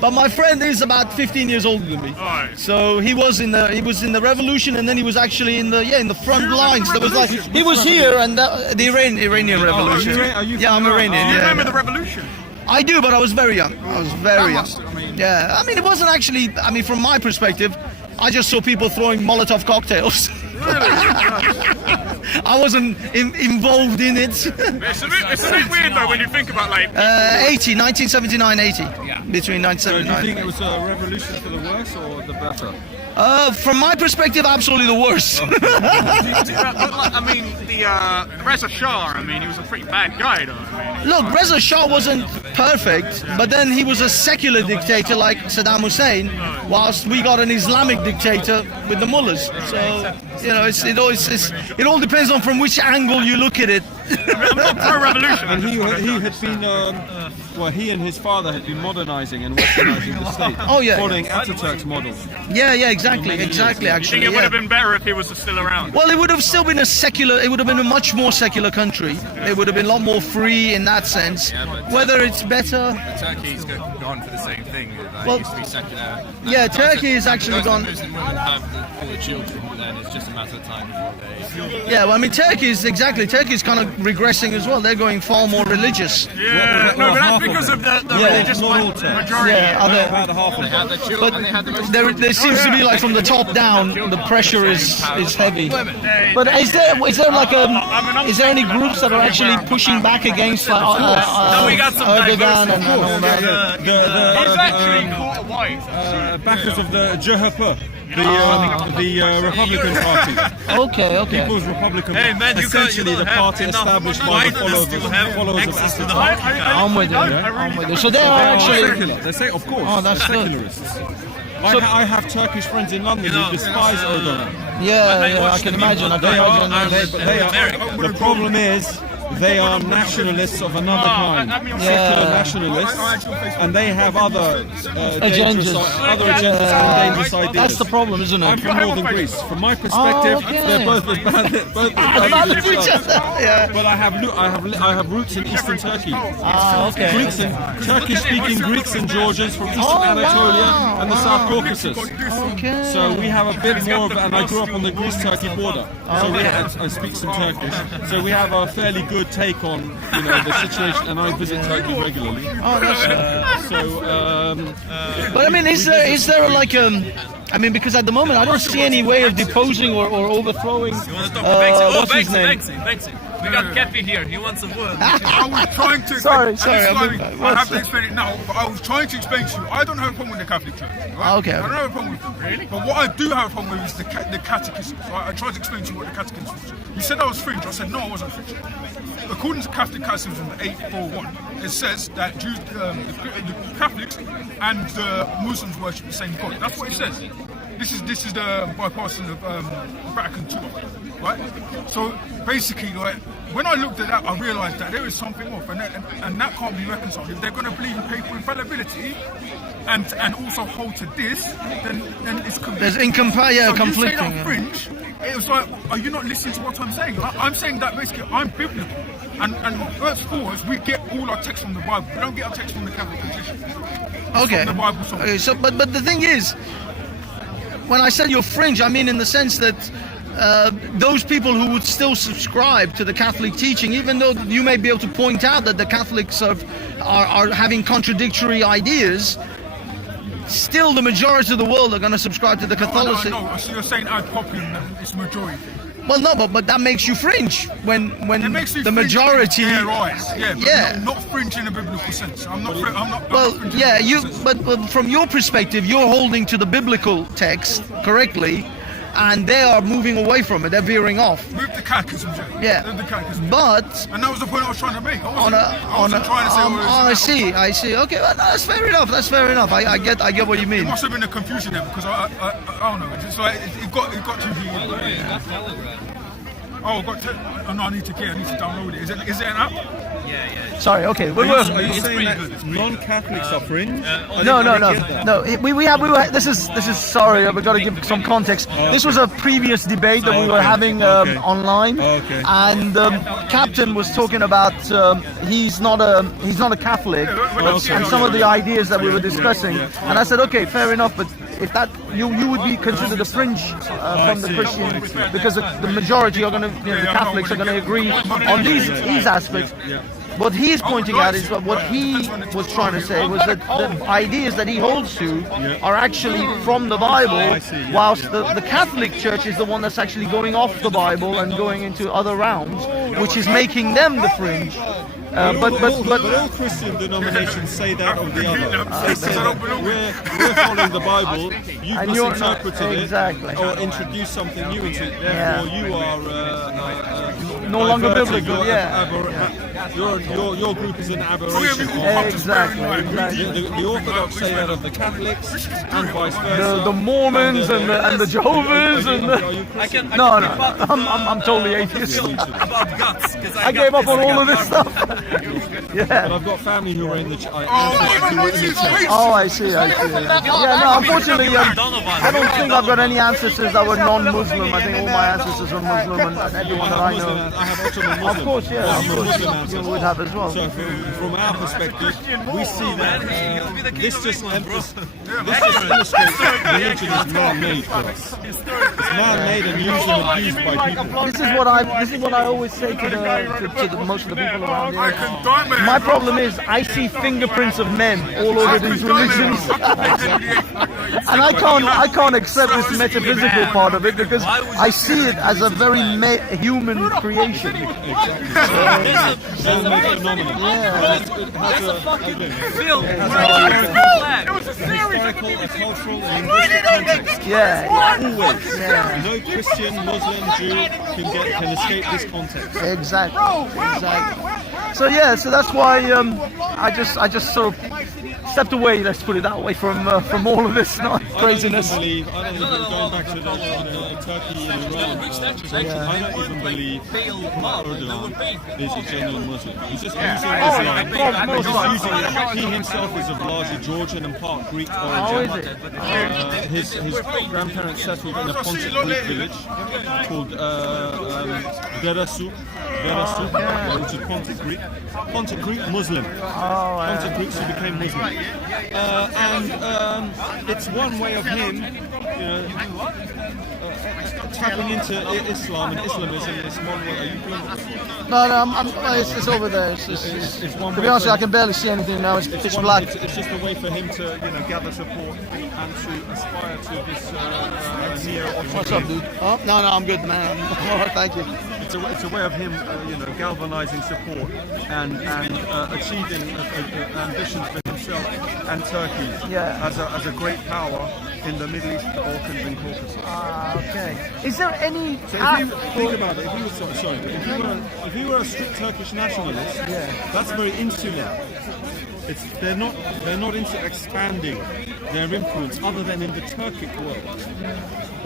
But my friend is about 15 years older than me. Alright. So he was in the revolution, and then he was actually in the front lines. There was like he was here and the Iranian revolution. Yeah, I'm Iranian. Do you yeah. remember the revolution? I do, but I was very young. I was very young. must- I mean- Yeah, I mean, it wasn't actually. I mean, from my perspective, I just saw people throwing Molotov cocktails. I wasn't involved in it. It's a bit weird though when you think about like. 1979, 80. Between 1979. it was a revolution for the worse or the better? From my perspective, absolutely the worst. I mean, the Reza Shah. I mean, he was a pretty bad guy though. I mean, Look, Reza Shah wasn't perfect, but then he was a secular dictator like Saddam Hussein, whilst we got an Islamic dictator with the mullahs. So, you know, it all depends on from which angle you look at it. I'm not pro-revolution. And he had been, well, he and his father had been modernizing and westernizing the state. Oh, yeah. Following Ataturk's model. Yeah, exactly, You actually. think it would have been better if he was still around? Well, it would have still been a secular, it would have been a much more secular country. It would have been a lot more free in that sense. Yeah, but Whether it's better... Turkey's gone for the same thing. Like, Well, it used to be secular. yeah, Turkey is actually Most gone... Muslim women have all the children, but then it's just a matter of time before they... Yeah, well, I mean, Turkey's kind of regressing as well. They're going far more religious. Yeah, no, but that's because of the religious majority. Yeah, About half of They had the children, and they had the most... there seems to be like from the top down, the pressure is heavy. But is there like is there any groups that are actually pushing back against like we got some Erdogan and all that? He's actually quarter white. backers of the JHP, the Republican Party. Okay. People's Republican Hey, man, you can't- essentially you don't the have party enough established by the whiteness to have followers of access to the Ataturk. hockey I'm with you. I'm with you. So they are actually. Secular. They say, of course, Oh, that's they're good. secularists. I have Turkish friends in London who despise Erdogan. Yeah, I can imagine. They are. The problem is, they are nationalists of another kind, secular nationalists, and they have other dangerous agendas and dangerous ideas. That's the problem, isn't it? I'm from northern Greece. From my perspective, they're both as bad as each other. Yeah. But I have roots in eastern Turkey. Okay. Greeks and Turkish-speaking Greeks and Georgians from eastern Anatolia and the South Caucasus. Okay. So we have a bit more of, and I grew up on the Greece-Turkey border. So I speak some Turkish. So we have a fairly good take on the situation, and I visit Turkey regularly. Oh, that's But I mean, is there like I mean, because at the moment I don't see any way of deposing or overthrowing. You want to talk to Banksy? What's his name? Banksy. We got Cappy here. He wants a word. I was trying to. Sorry, I have to explain it now. But I was trying to explain to you. I don't have a problem with the Catholic Church. Right? Okay. I don't have a problem with it. Really? But what I do have a problem with is the catechism. Right? I tried to explain to you what the catechism was. You said I was fringe. I said no, I wasn't fringe. According to Catholic Catechism 841, it says that Jews, the Catholics and the Muslims worship the same God. That's what it says. This is the bipartisan of Vatican II, right? So basically, like, when I looked at that, I realised that there is something off, and that can't be reconciled. If they're going to believe in papal infallibility and also hold to this, then it's There's conflicting. conflicting. You say that I'm fringe. It was like, are you not listening to what I'm saying? I'm saying that basically I'm biblical, and us fours, we get all our texts from the Bible. We don't get our texts from the Catholic tradition. Okay. From the Bible. Okay. So, but the thing is, when I said you're fringe, I mean in the sense that those people who would still subscribe to the Catholic teaching, even though you may be able to point out that the Catholics are having contradictory ideas, still the majority of the world are going to subscribe to the Catholicism. No, so you're saying ad populum, it's majority. Well, no, but that makes you fringe when It makes you the fringe majority. in their eyes. Yeah, but Yeah. Not fringe in a biblical sense. I'm not. Well, fringe in yeah, a you. biblical sense. But from your perspective, you're holding to the biblical text correctly, and they are moving away from it. They're veering off. With the catechism, Yeah. The catechism. But And that was the point I was trying to make. I on wasn't trying to say. I see. Okay, well, that's fair enough. I get what you mean. There must have been a confusion there because I don't know. It's like it got to be. Oh, I need to download it. Is it an app? Sorry. Okay. Are you saying that non-Catholics are fringe? No. We have. This is. Sorry, we've got to give some context. This was a previous debate that we were having online, and Captain was talking about he's not a Catholic, and some of the ideas that we were discussing. And I said, okay, fair enough, but if that you would be considered a fringe from the Christian, because the majority are going to, the Catholics are going to agree on these aspects. What he's pointing out is what he was trying to say was that the ideas that he holds to are actually from the Bible, whilst the Catholic Church is the one that's actually going off the Bible and going into other realms, which is making them the fringe. But all Christian denominations say that of the other. They say that we're following the Bible, you've And you're misinterpreted exactly. it, or introduced something new into it, therefore you are no longer diverting, biblical. Your group is an aberration. Exactly. The Orthodox say that of the Catholics, and vice versa. The Mormons and the Jehovah's and the... No, I'm totally atheist. About guts, I gave up on all of this stuff. But I've got family who are in the church. Oh, I see. Yeah, no, unfortunately, I don't think I've got any ancestors that were non-Muslim. I think all my ancestors were Muslim, and everyone that I know. I have Ottoman Muslim. Of course, yeah. Of course, you would have as well. So from our perspective, we see that this just illustrates religion is man-made for us. It's man-made and used and abused by people. This is what I always say to most of the people around here. My problem is I see fingerprints of men all over these religions, and I can't accept this metaphysical part of it because I see it as a very human creation. Man-made phenomenon. That's a fucking film. It was a series. A cultural and linguistic context. Always. No Christian, Muslim, Jew can escape this context. Exactly. So that's why I just sort of stepped away. Let's put it that way from all of this craziness. I don't even believe going back to Turkey and Iran. I don't even believe Erdogan is a genuine Muslim. He's just using he himself is of largely Georgian and part Greek origin. His grandparents settled in a Pontic Greek village called Derasu, which is Pontic Greek. Pontic Greek Muslim. Pontic Greeks who became Muslim. And it's one way of him, tapping into Islam and Islamism. It's one way. Are you doing it? No, it's over there. It's one to be honest, I can barely see anything now. It's pitch black. It's just a way for him to, gather support and to aspire to this neo-Ottoman. What's up, dude? Oh, no, I'm good, man. All right, thank you. It's a way of him, galvanizing support and achieving ambitions for himself and Turkey as a great power in the Middle East, the Balkans, and Caucasus. Okay. Is there any? So if you think about it, if you were a strict Turkish nationalist, that's very insular. They're not into expanding their influence other than in the Turkic world.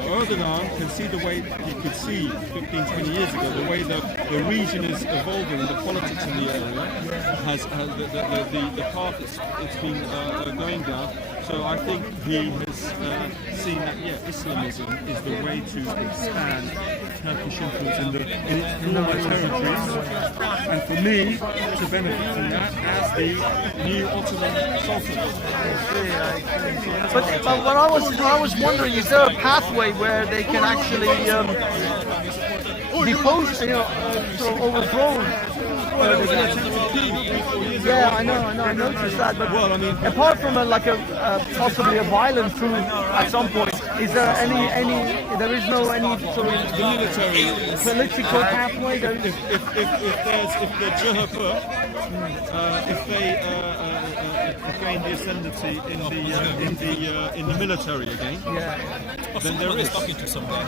Erdogan can see the way he could see 15, 20 years ago, the way the region is evolving, the politics in the area has the path it's been going down. So I think he has seen that Islamism is the way to expand Turkish influence in its former territories, and for me to benefit from that as the new Ottoman Sultan. But what I was wondering, is there a pathway where they can actually depose, sort of overthrown? I know, I noticed that. But apart from possibly a violent coup at some point, is there there is no sort of military political pathway? If the JHP, if they gain the ascendancy in the military again, then there is talking to somebody.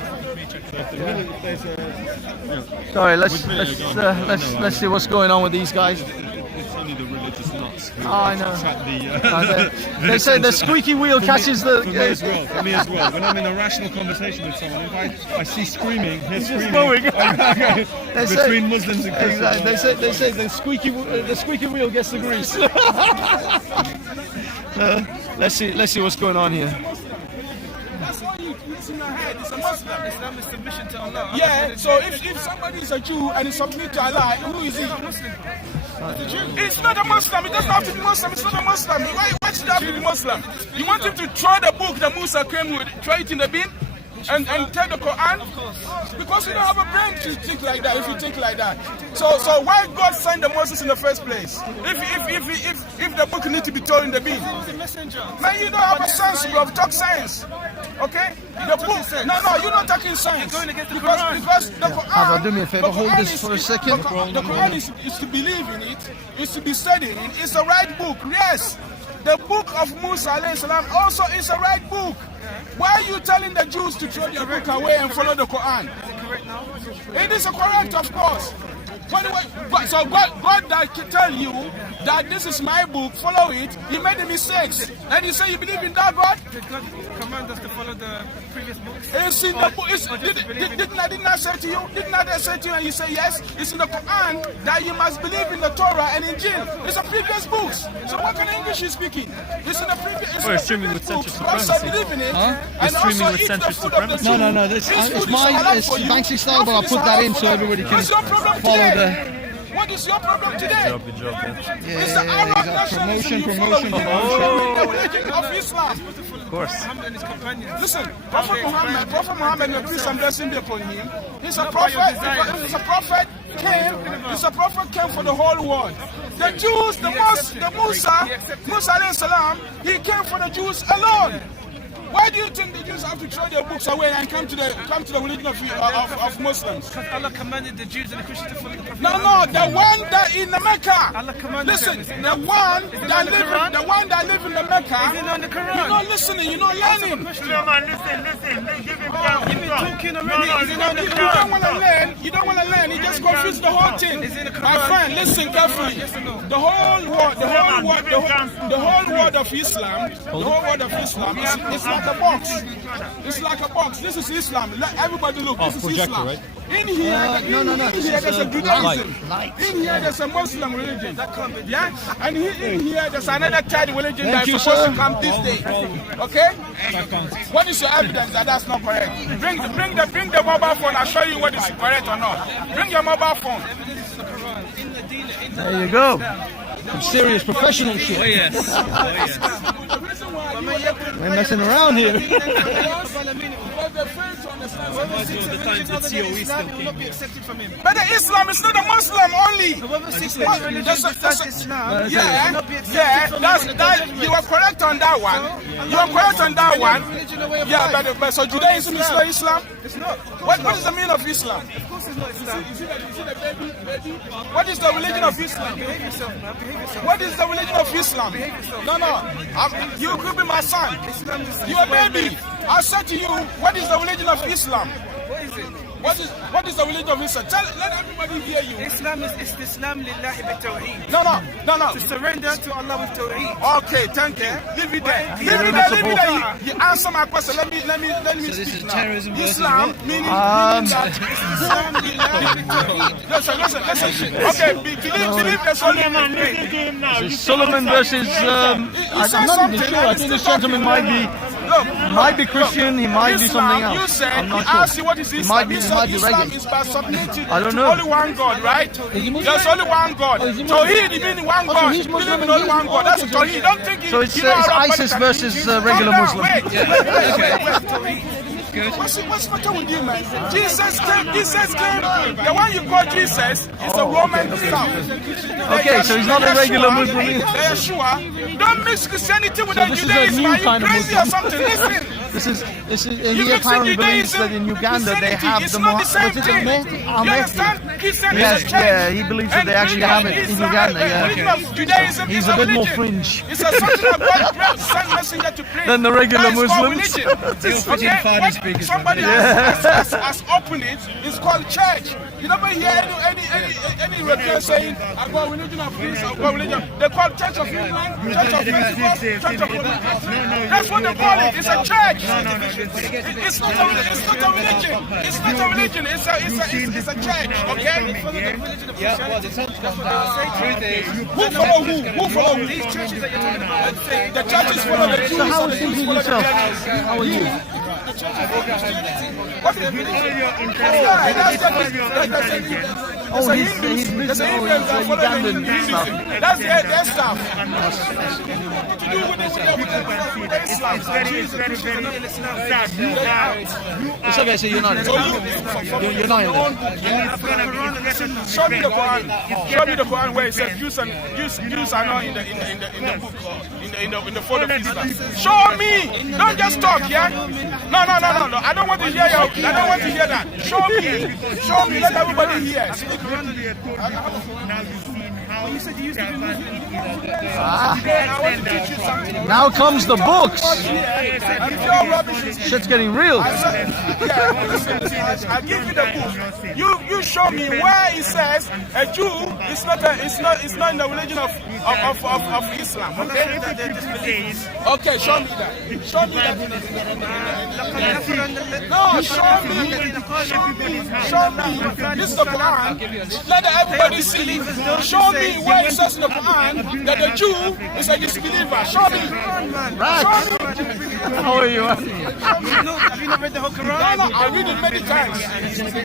Sorry, let's see what's going on with these guys. It's only the religious nuts who I know. They say the squeaky wheel catches the... For me as well. When I'm in a rational conversation with someone, if I see screaming, between Muslims and Christians. Exactly. They say the squeaky wheel gets the grease. Let's see what's going on here. That's why it's in your head. It's a Muslim. Islam is submission to Allah. Yeah, so if somebody is a Jew and is submit to Allah, who is he? It's not a Muslim. It doesn't have to be Muslim. It's not a Muslim. Why should it have to be Muslim? You want him to throw the book that Musa came with, throw it in the bin? And take the Quran? Because you don't have a brain to think like that, if you think like that. So why God send the Moses in the first place? If the book needs to be thrown in the bin? Man, you don't have a sense, you have talk science. Okay? The book. No, you're not talking sense. You're going against the Quran. Because the Quran. Abba, do me a favor. the Hold Quran this is- for a second. The Quran is to believe in it. Is to be studied in. It's a right book. Yes. The book of Musa alayhi salam also is a right book. Why are you telling the Jews to throw their book away and follow the Quran? Is it correct now? It is correct, of course. So God that can tell you that this is my book, follow it. He made the mistakes. And you say you believe in that God? Did God command us to follow the previous books? It's in the book. Didn't I say to you? Didn't I say to you and you say yes? It's in the Quran that you must believe in the Torah and Injil. It's the previous books. So what kind of English is speaking? It's in the previous. We're streaming with central Also supremacy. believe in it. Huh? And We're also streaming with eat the central food of the supremacy. No. Jews. It's mine. It's BanksyStyle, but I'll put that in so everybody can What's your problem follow today? the. What is your problem today? Good job, man. It's the Arab nationalism you follow. The religion of Islam. Of course. Listen, Prophet Muhammad, may peace and blessing be upon him. He's a prophet. He's a prophet came for the whole world. The Jews, Musa alayhi salam, he came for the Jews alone. Why do you think the Jews have to throw their books away and come to the religion of Muslims? Because Allah commanded the Jews and the Christians to follow the Prophet. No, the one that in the Mecca. Allah commanded Listen, them. the one that live in the Mecca. Is it on the Quran? You're not listening. You're not learning. Listen. Give him time. You've been talking already. Is it on the You Quran? don't want to learn. You don't want to learn. You just confuse the whole thing. My friend, listen carefully. The whole word of Islam. It's like a box. It's like a box. This is Islam. Let everybody look. This is Islam. Right? In here, no. in here there's a Judaism. In here there's a Muslim religion. Yeah? And in here there's another third religion that's supposed to come this day. Okay? What is your evidence that that's not correct? Bring the mobile phone. I'll show you what is correct or not. Bring your mobile phone. There you go. Some serious professional shit. Oh, yes. We're messing around here. But the Islam is not a Muslim only. You are correct on that one. Yeah, but so Judaism is not Islam? It's not. What is the meaning of Islam? Of course it's not Islam. What is the religion of Islam? Behave yourself, man. What is the religion of Islam? No. You could be my son. You are a baby. I said to you, what is the religion of Islam? What is it? What is the religion of Islam? Let everybody hear you. Islam is Istislam lillahi bi tawheed. No. To surrender to Allah with tawheed. Okay, thank you. Leave it there. Leave it there. You answer my question. Let me So this speak is now. terrorism versus Islam what? meaning that Islam lillahi. Listen. Okay, believe there's only one way. This is Solomon versus. I'm not even sure. I think this gentleman might be Christian. He might be something else. You said, I'm he not asked sure. you what is He Islam. might be Islam reggae. is by submitting I don't to know. only one God, right? he Muslim? There's only one God. Oh, is he So Muslim? he meaning one Oh, so God. he's Muslim Believe in and only he's one God. That's Muslim. Tawheed. Don't think So it's you know Arab ISIS Muslim. versus Calm regular down, Muslim. Wait. What's the matter with you, man? Jesus came. The one you call Jesus is a Roman stuff. Okay, so he's not a regular Muslim. Yeshua. Don't mix Christianity with So this is a Judaism. new Are you kind of crazy Muslim. or something? Listen. This is You he mix apparently believes Judaism that in Uganda with they have Christianity. the It's not the same was it thing. Mehdi? You understand? Christianity Yes, is a church. yeah, he believes that they actually have it in Uganda. Religion Yeah, of Judaism he's is a bit more religion. fringe It's a something that God sent messenger to pray. than the regular That is called Muslims. religion. Okay? What somebody has opened it. It's called church. You never hear any European saying, I got religion of peace, I got religion. They call Church of England, Church of Pentecost, Church of That's what they call it. It's a church. It's not a religion. It's not a religion. It's a church. Okay? Yeah, well, the sun comes down. Truth is, Who follow who? Who follow who? these churches that you're talking about, The churches follow the Jews. So how and is the Jews thinking follow the yourself? Christians. How are you? What is the religion? Yeah, that's the Oh, he's There's Muslim. Indians that follow the Ugandan Hinduism. stuff. That's their stuff. What to do with the Islam? It's very sad. It's okay, so you're not. You're not. Show me the Quran. Show me the Quran where it says Jews are not in the book in the fold of Islam. Show me. Don't just talk, yeah. No. I don't want to hear you. I don't want to hear that. Show me. Show me. Let everybody hear. You said you used to be Muslim. Now comes the books. Shit's getting real. I'll give you the book. You show me where it says a Jew is not in the religion of Islam. Okay? Okay, show me that. Show me that. No, show me. This is the Quran. Let everybody see. Show me where it says in the Quran that the Jew is a disbeliever. Show me. How are you? Have you not read the whole Quran? No, I read it many times.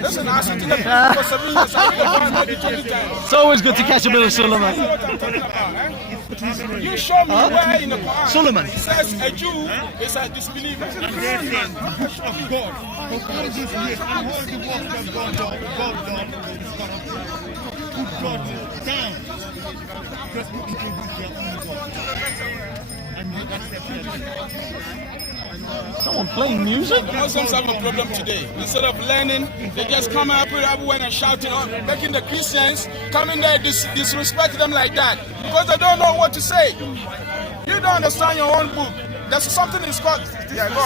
Listen, I sit in the Quran for 7 years. I read the Quran maybe 20 times. It's always good to catch a bit of Suleiman. You know what I'm talking about, eh? You show me where in the Quran Suleiman. it says a Jew is a disbeliever. of God. For all these years, and all the work that's gone down, put God down. Just to introduce your own God. And you accept it. Someone playing music? Muslims have a problem today. Instead of learning, they just come up everywhere and shouting, making the Christians come in there disrespect them like that because they don't know what to say. You don't understand your own book. There's something in Scott. Yeah, go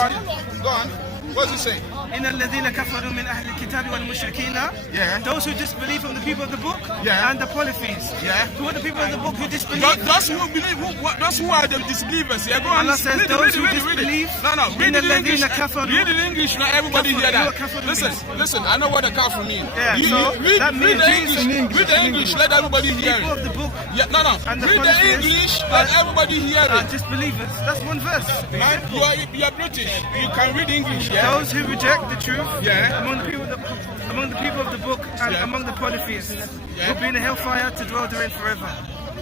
on. What does it say? إن الذين كفروا من أهل الكتاب والمشركين. Yeah. Those who disbelieve from the people of the book. Yeah. And the polytheists. Yeah. Who are the people of the book who disbelieve? Those who believe, those who are the disbelievers. Yeah, go on. Allah says those who disbelieve. No. Read it in English. كفروا. Read it in English. Not everybody hear that. Listen. I know what the kafir means. Yeah. That means read the English. Let everybody hear people of the it. book. Yeah, no. And the Read the English. Let everybody hear it. Disbelievers. That's one verse. Man, you are British. You can read English. Yeah. Those who reject the truth. Yeah. Among the people of the book and among the polytheists will be in a hellfire to dwell therein forever.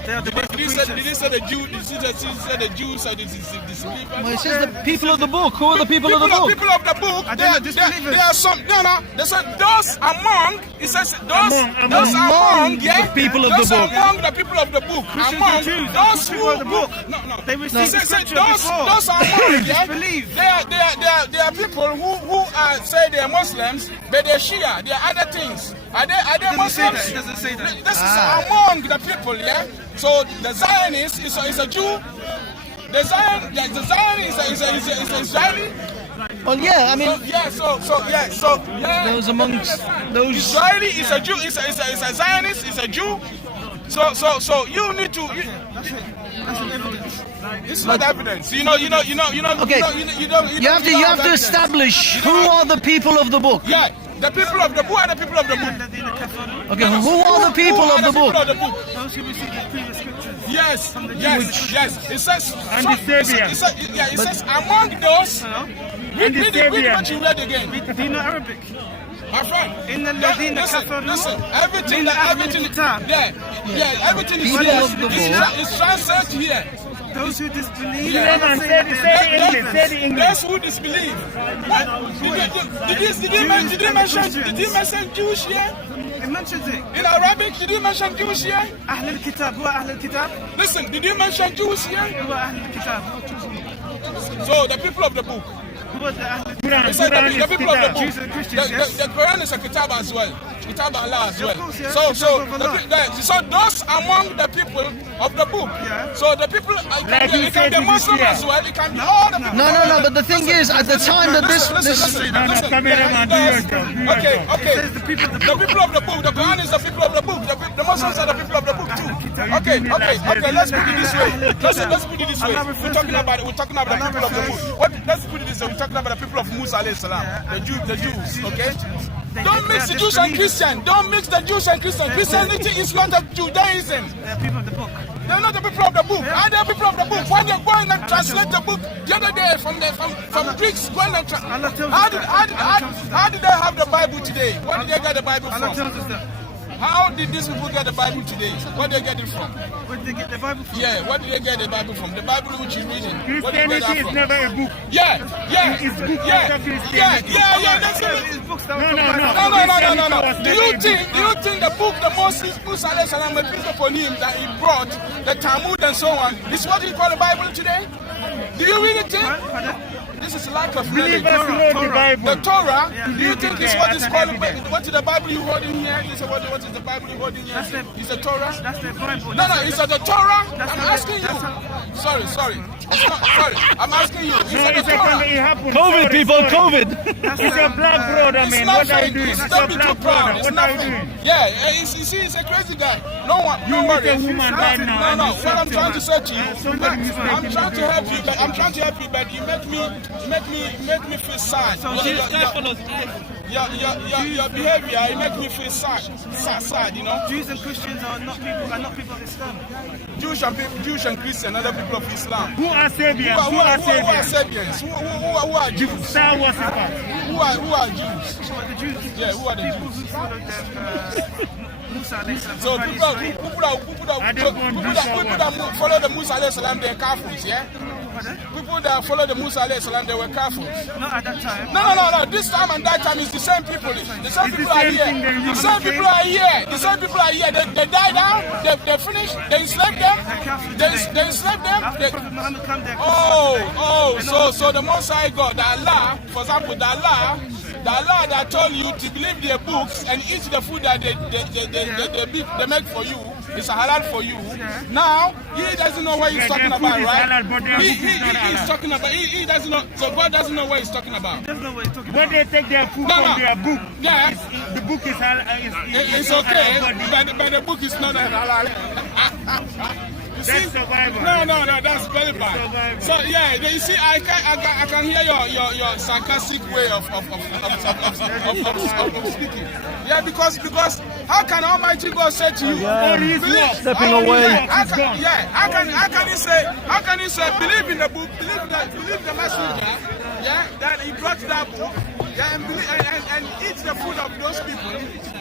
They are the Did he say the Jews? Did he say the Jews are the disbelievers? Well, it says the people of the book. Who are the people of the book? People of the book. There are some. No. They said those among. It says those among. Yeah. The people of the book. Among the people of the book. Among those who of the book. No. They received the scripture those among. Yeah. Disbelieve. They are people who say they are Muslims, but they're Shia. They are other things. Are they Muslims? It doesn't say that. This is among the people. Yeah. So the Zionist is a Jew. The Zionist is an Israeli. Well, yeah, I mean, So those amongst those. Israeli is a Jew. Is a Zionist. Is a Jew. So you need to. That's an evidence. It's not evidence. You know. Okay. You have to establish who are the people of the book. Yeah. The people of the book are the people of the book. Okay, who are the people of the book? Those who receive the previous scriptures. Yes. It says. And the Savior. It says among those. Read what you read again. Do you know Arabic? My friend. Listen. Everything is translated here. Those who disbelieve. Say the English. Those who disbelieve. What? Did you mention Jewish here? It mentions it. In Arabic, did you mention Jewish here? أهل الكتاب هو أهل الكتاب. Listen, did you mention Jews here? هو أهل الكتاب. So the people of the book. هو أهل They said the people of the book. Jews and Christians, yes. The Quran is a kitab as well. Kitab Allah as well. Of course, yeah. So Kitab of Allah. those among the people of the book. Yeah. So the people, it can be Muslim as well. It can be all the people. No. But the thing is, at the time that this. Listen. Okay. The people of the The people of the book. The Quran is the people of the book. The Muslims are the people of the book too. Okay. Let's put it this way. Let's put it this way. We're talking about the people of the book. Let's put it this way. We're talking about the people of Musa alayhi salam. The Jews. Okay. Don't mix the Jews and Christians. Don't mix the Jews and Christians. Christianity is not of Judaism. They are people of the book. They're not the people of the book. Are they people of the book? When you're going and translate the book the other day from Greeks, going and how did they have the Bible today? Where did they get the Bible from? Allah tells us that. How did these people get the Bible today? Where did they get it from? Where did they get the Bible from? Yeah, where did they get the Bible from? The Bible which you're reading. Where did they get that Christianity is from? never a book. Yeah. It's books Yeah. after Christianity. That's it. It's books that No. Christianity Do you think the book the Moses Musa and the people for him that he brought, the Talmud and so on, is what you call the Bible today? Do you really think? This is lack of knowledge. Believers know the Bible. The Torah, do you read think it is there what as is an called? evidence. What is the Bible you holding here? What is the Bible you holding here? Is the Torah? That's the Bible. No, is it the Torah? That's I'm not- asking you. Sorry. It's not, sorry, I'm asking you. Is it the Torah? It happened. COVID, people, COVID. It's a black brother, It's man. not What are you fake. doing? It's That's not a be black too proud. brother. It's What are you nothing. doing? Yeah, you see, he's a crazy guy. No one, You don't meet worry. a woman right now No. and you What I'm insult trying her. to say to you, Somebody mistaken I'm trying to the help you, but you make me feel sad. Your behavior, it makes me feel sad, you know. Jews and Christians are not people of Islam. Jewish and Christian, other people of Islam. Who are Sabians? Who are Sabians? Who are Jews? Star worshippers. Who are Jews? Who are the Jews? Yeah, who are the People Jews? who follow them. Musa alayhi salam. So people that follow the Musa alayhi salam, they're kafirs, yeah? People that follow the Musa alayhi salam, they were kafirs. Not at that time. No. This time and that time is the same people. The same people are here. The same people are here. The same people are here. They died out. They finished. They enslaved them. They enslaved them. After Prophet Muhammad come there. So the Most High God, the Allah, for example, the Allah that told you to believe their books and eat the food that they make for you is halal for you. Now he doesn't know what he's talking about, right? He's talking about. He doesn't know. So God doesn't know what he's talking about. He doesn't know what he's talking When about. they take their food from their book, Yeah. the book is It's okay, but the book is not halal. You see? That's survival. No, that's very bad. So yeah, you see, I can hear your sarcastic way of speaking. Yeah, because how can Almighty God say to you, Stepping away. How can he say believe in the book, believe the messenger, yeah, that he brought that book, yeah, and eat the food of those people,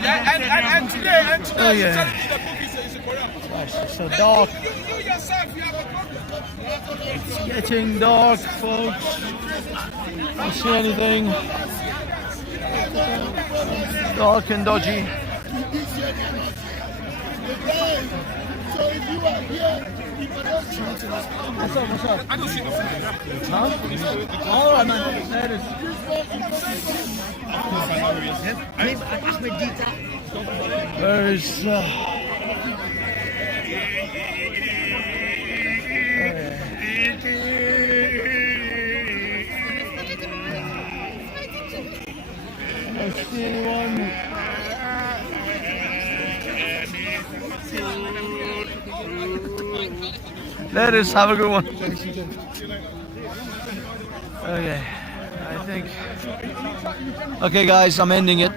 yeah, and today he's telling you the book is corrupt. It's so dark. You yourself, you have a problem. It's getting dark, folks. Don't see anything. Dark and dodgy. What's up? I don't see nothing. Huh? All right, man. There it is. Where is... I see anyone. Let us have a good one. Okay, I think. Okay, guys, I'm ending it.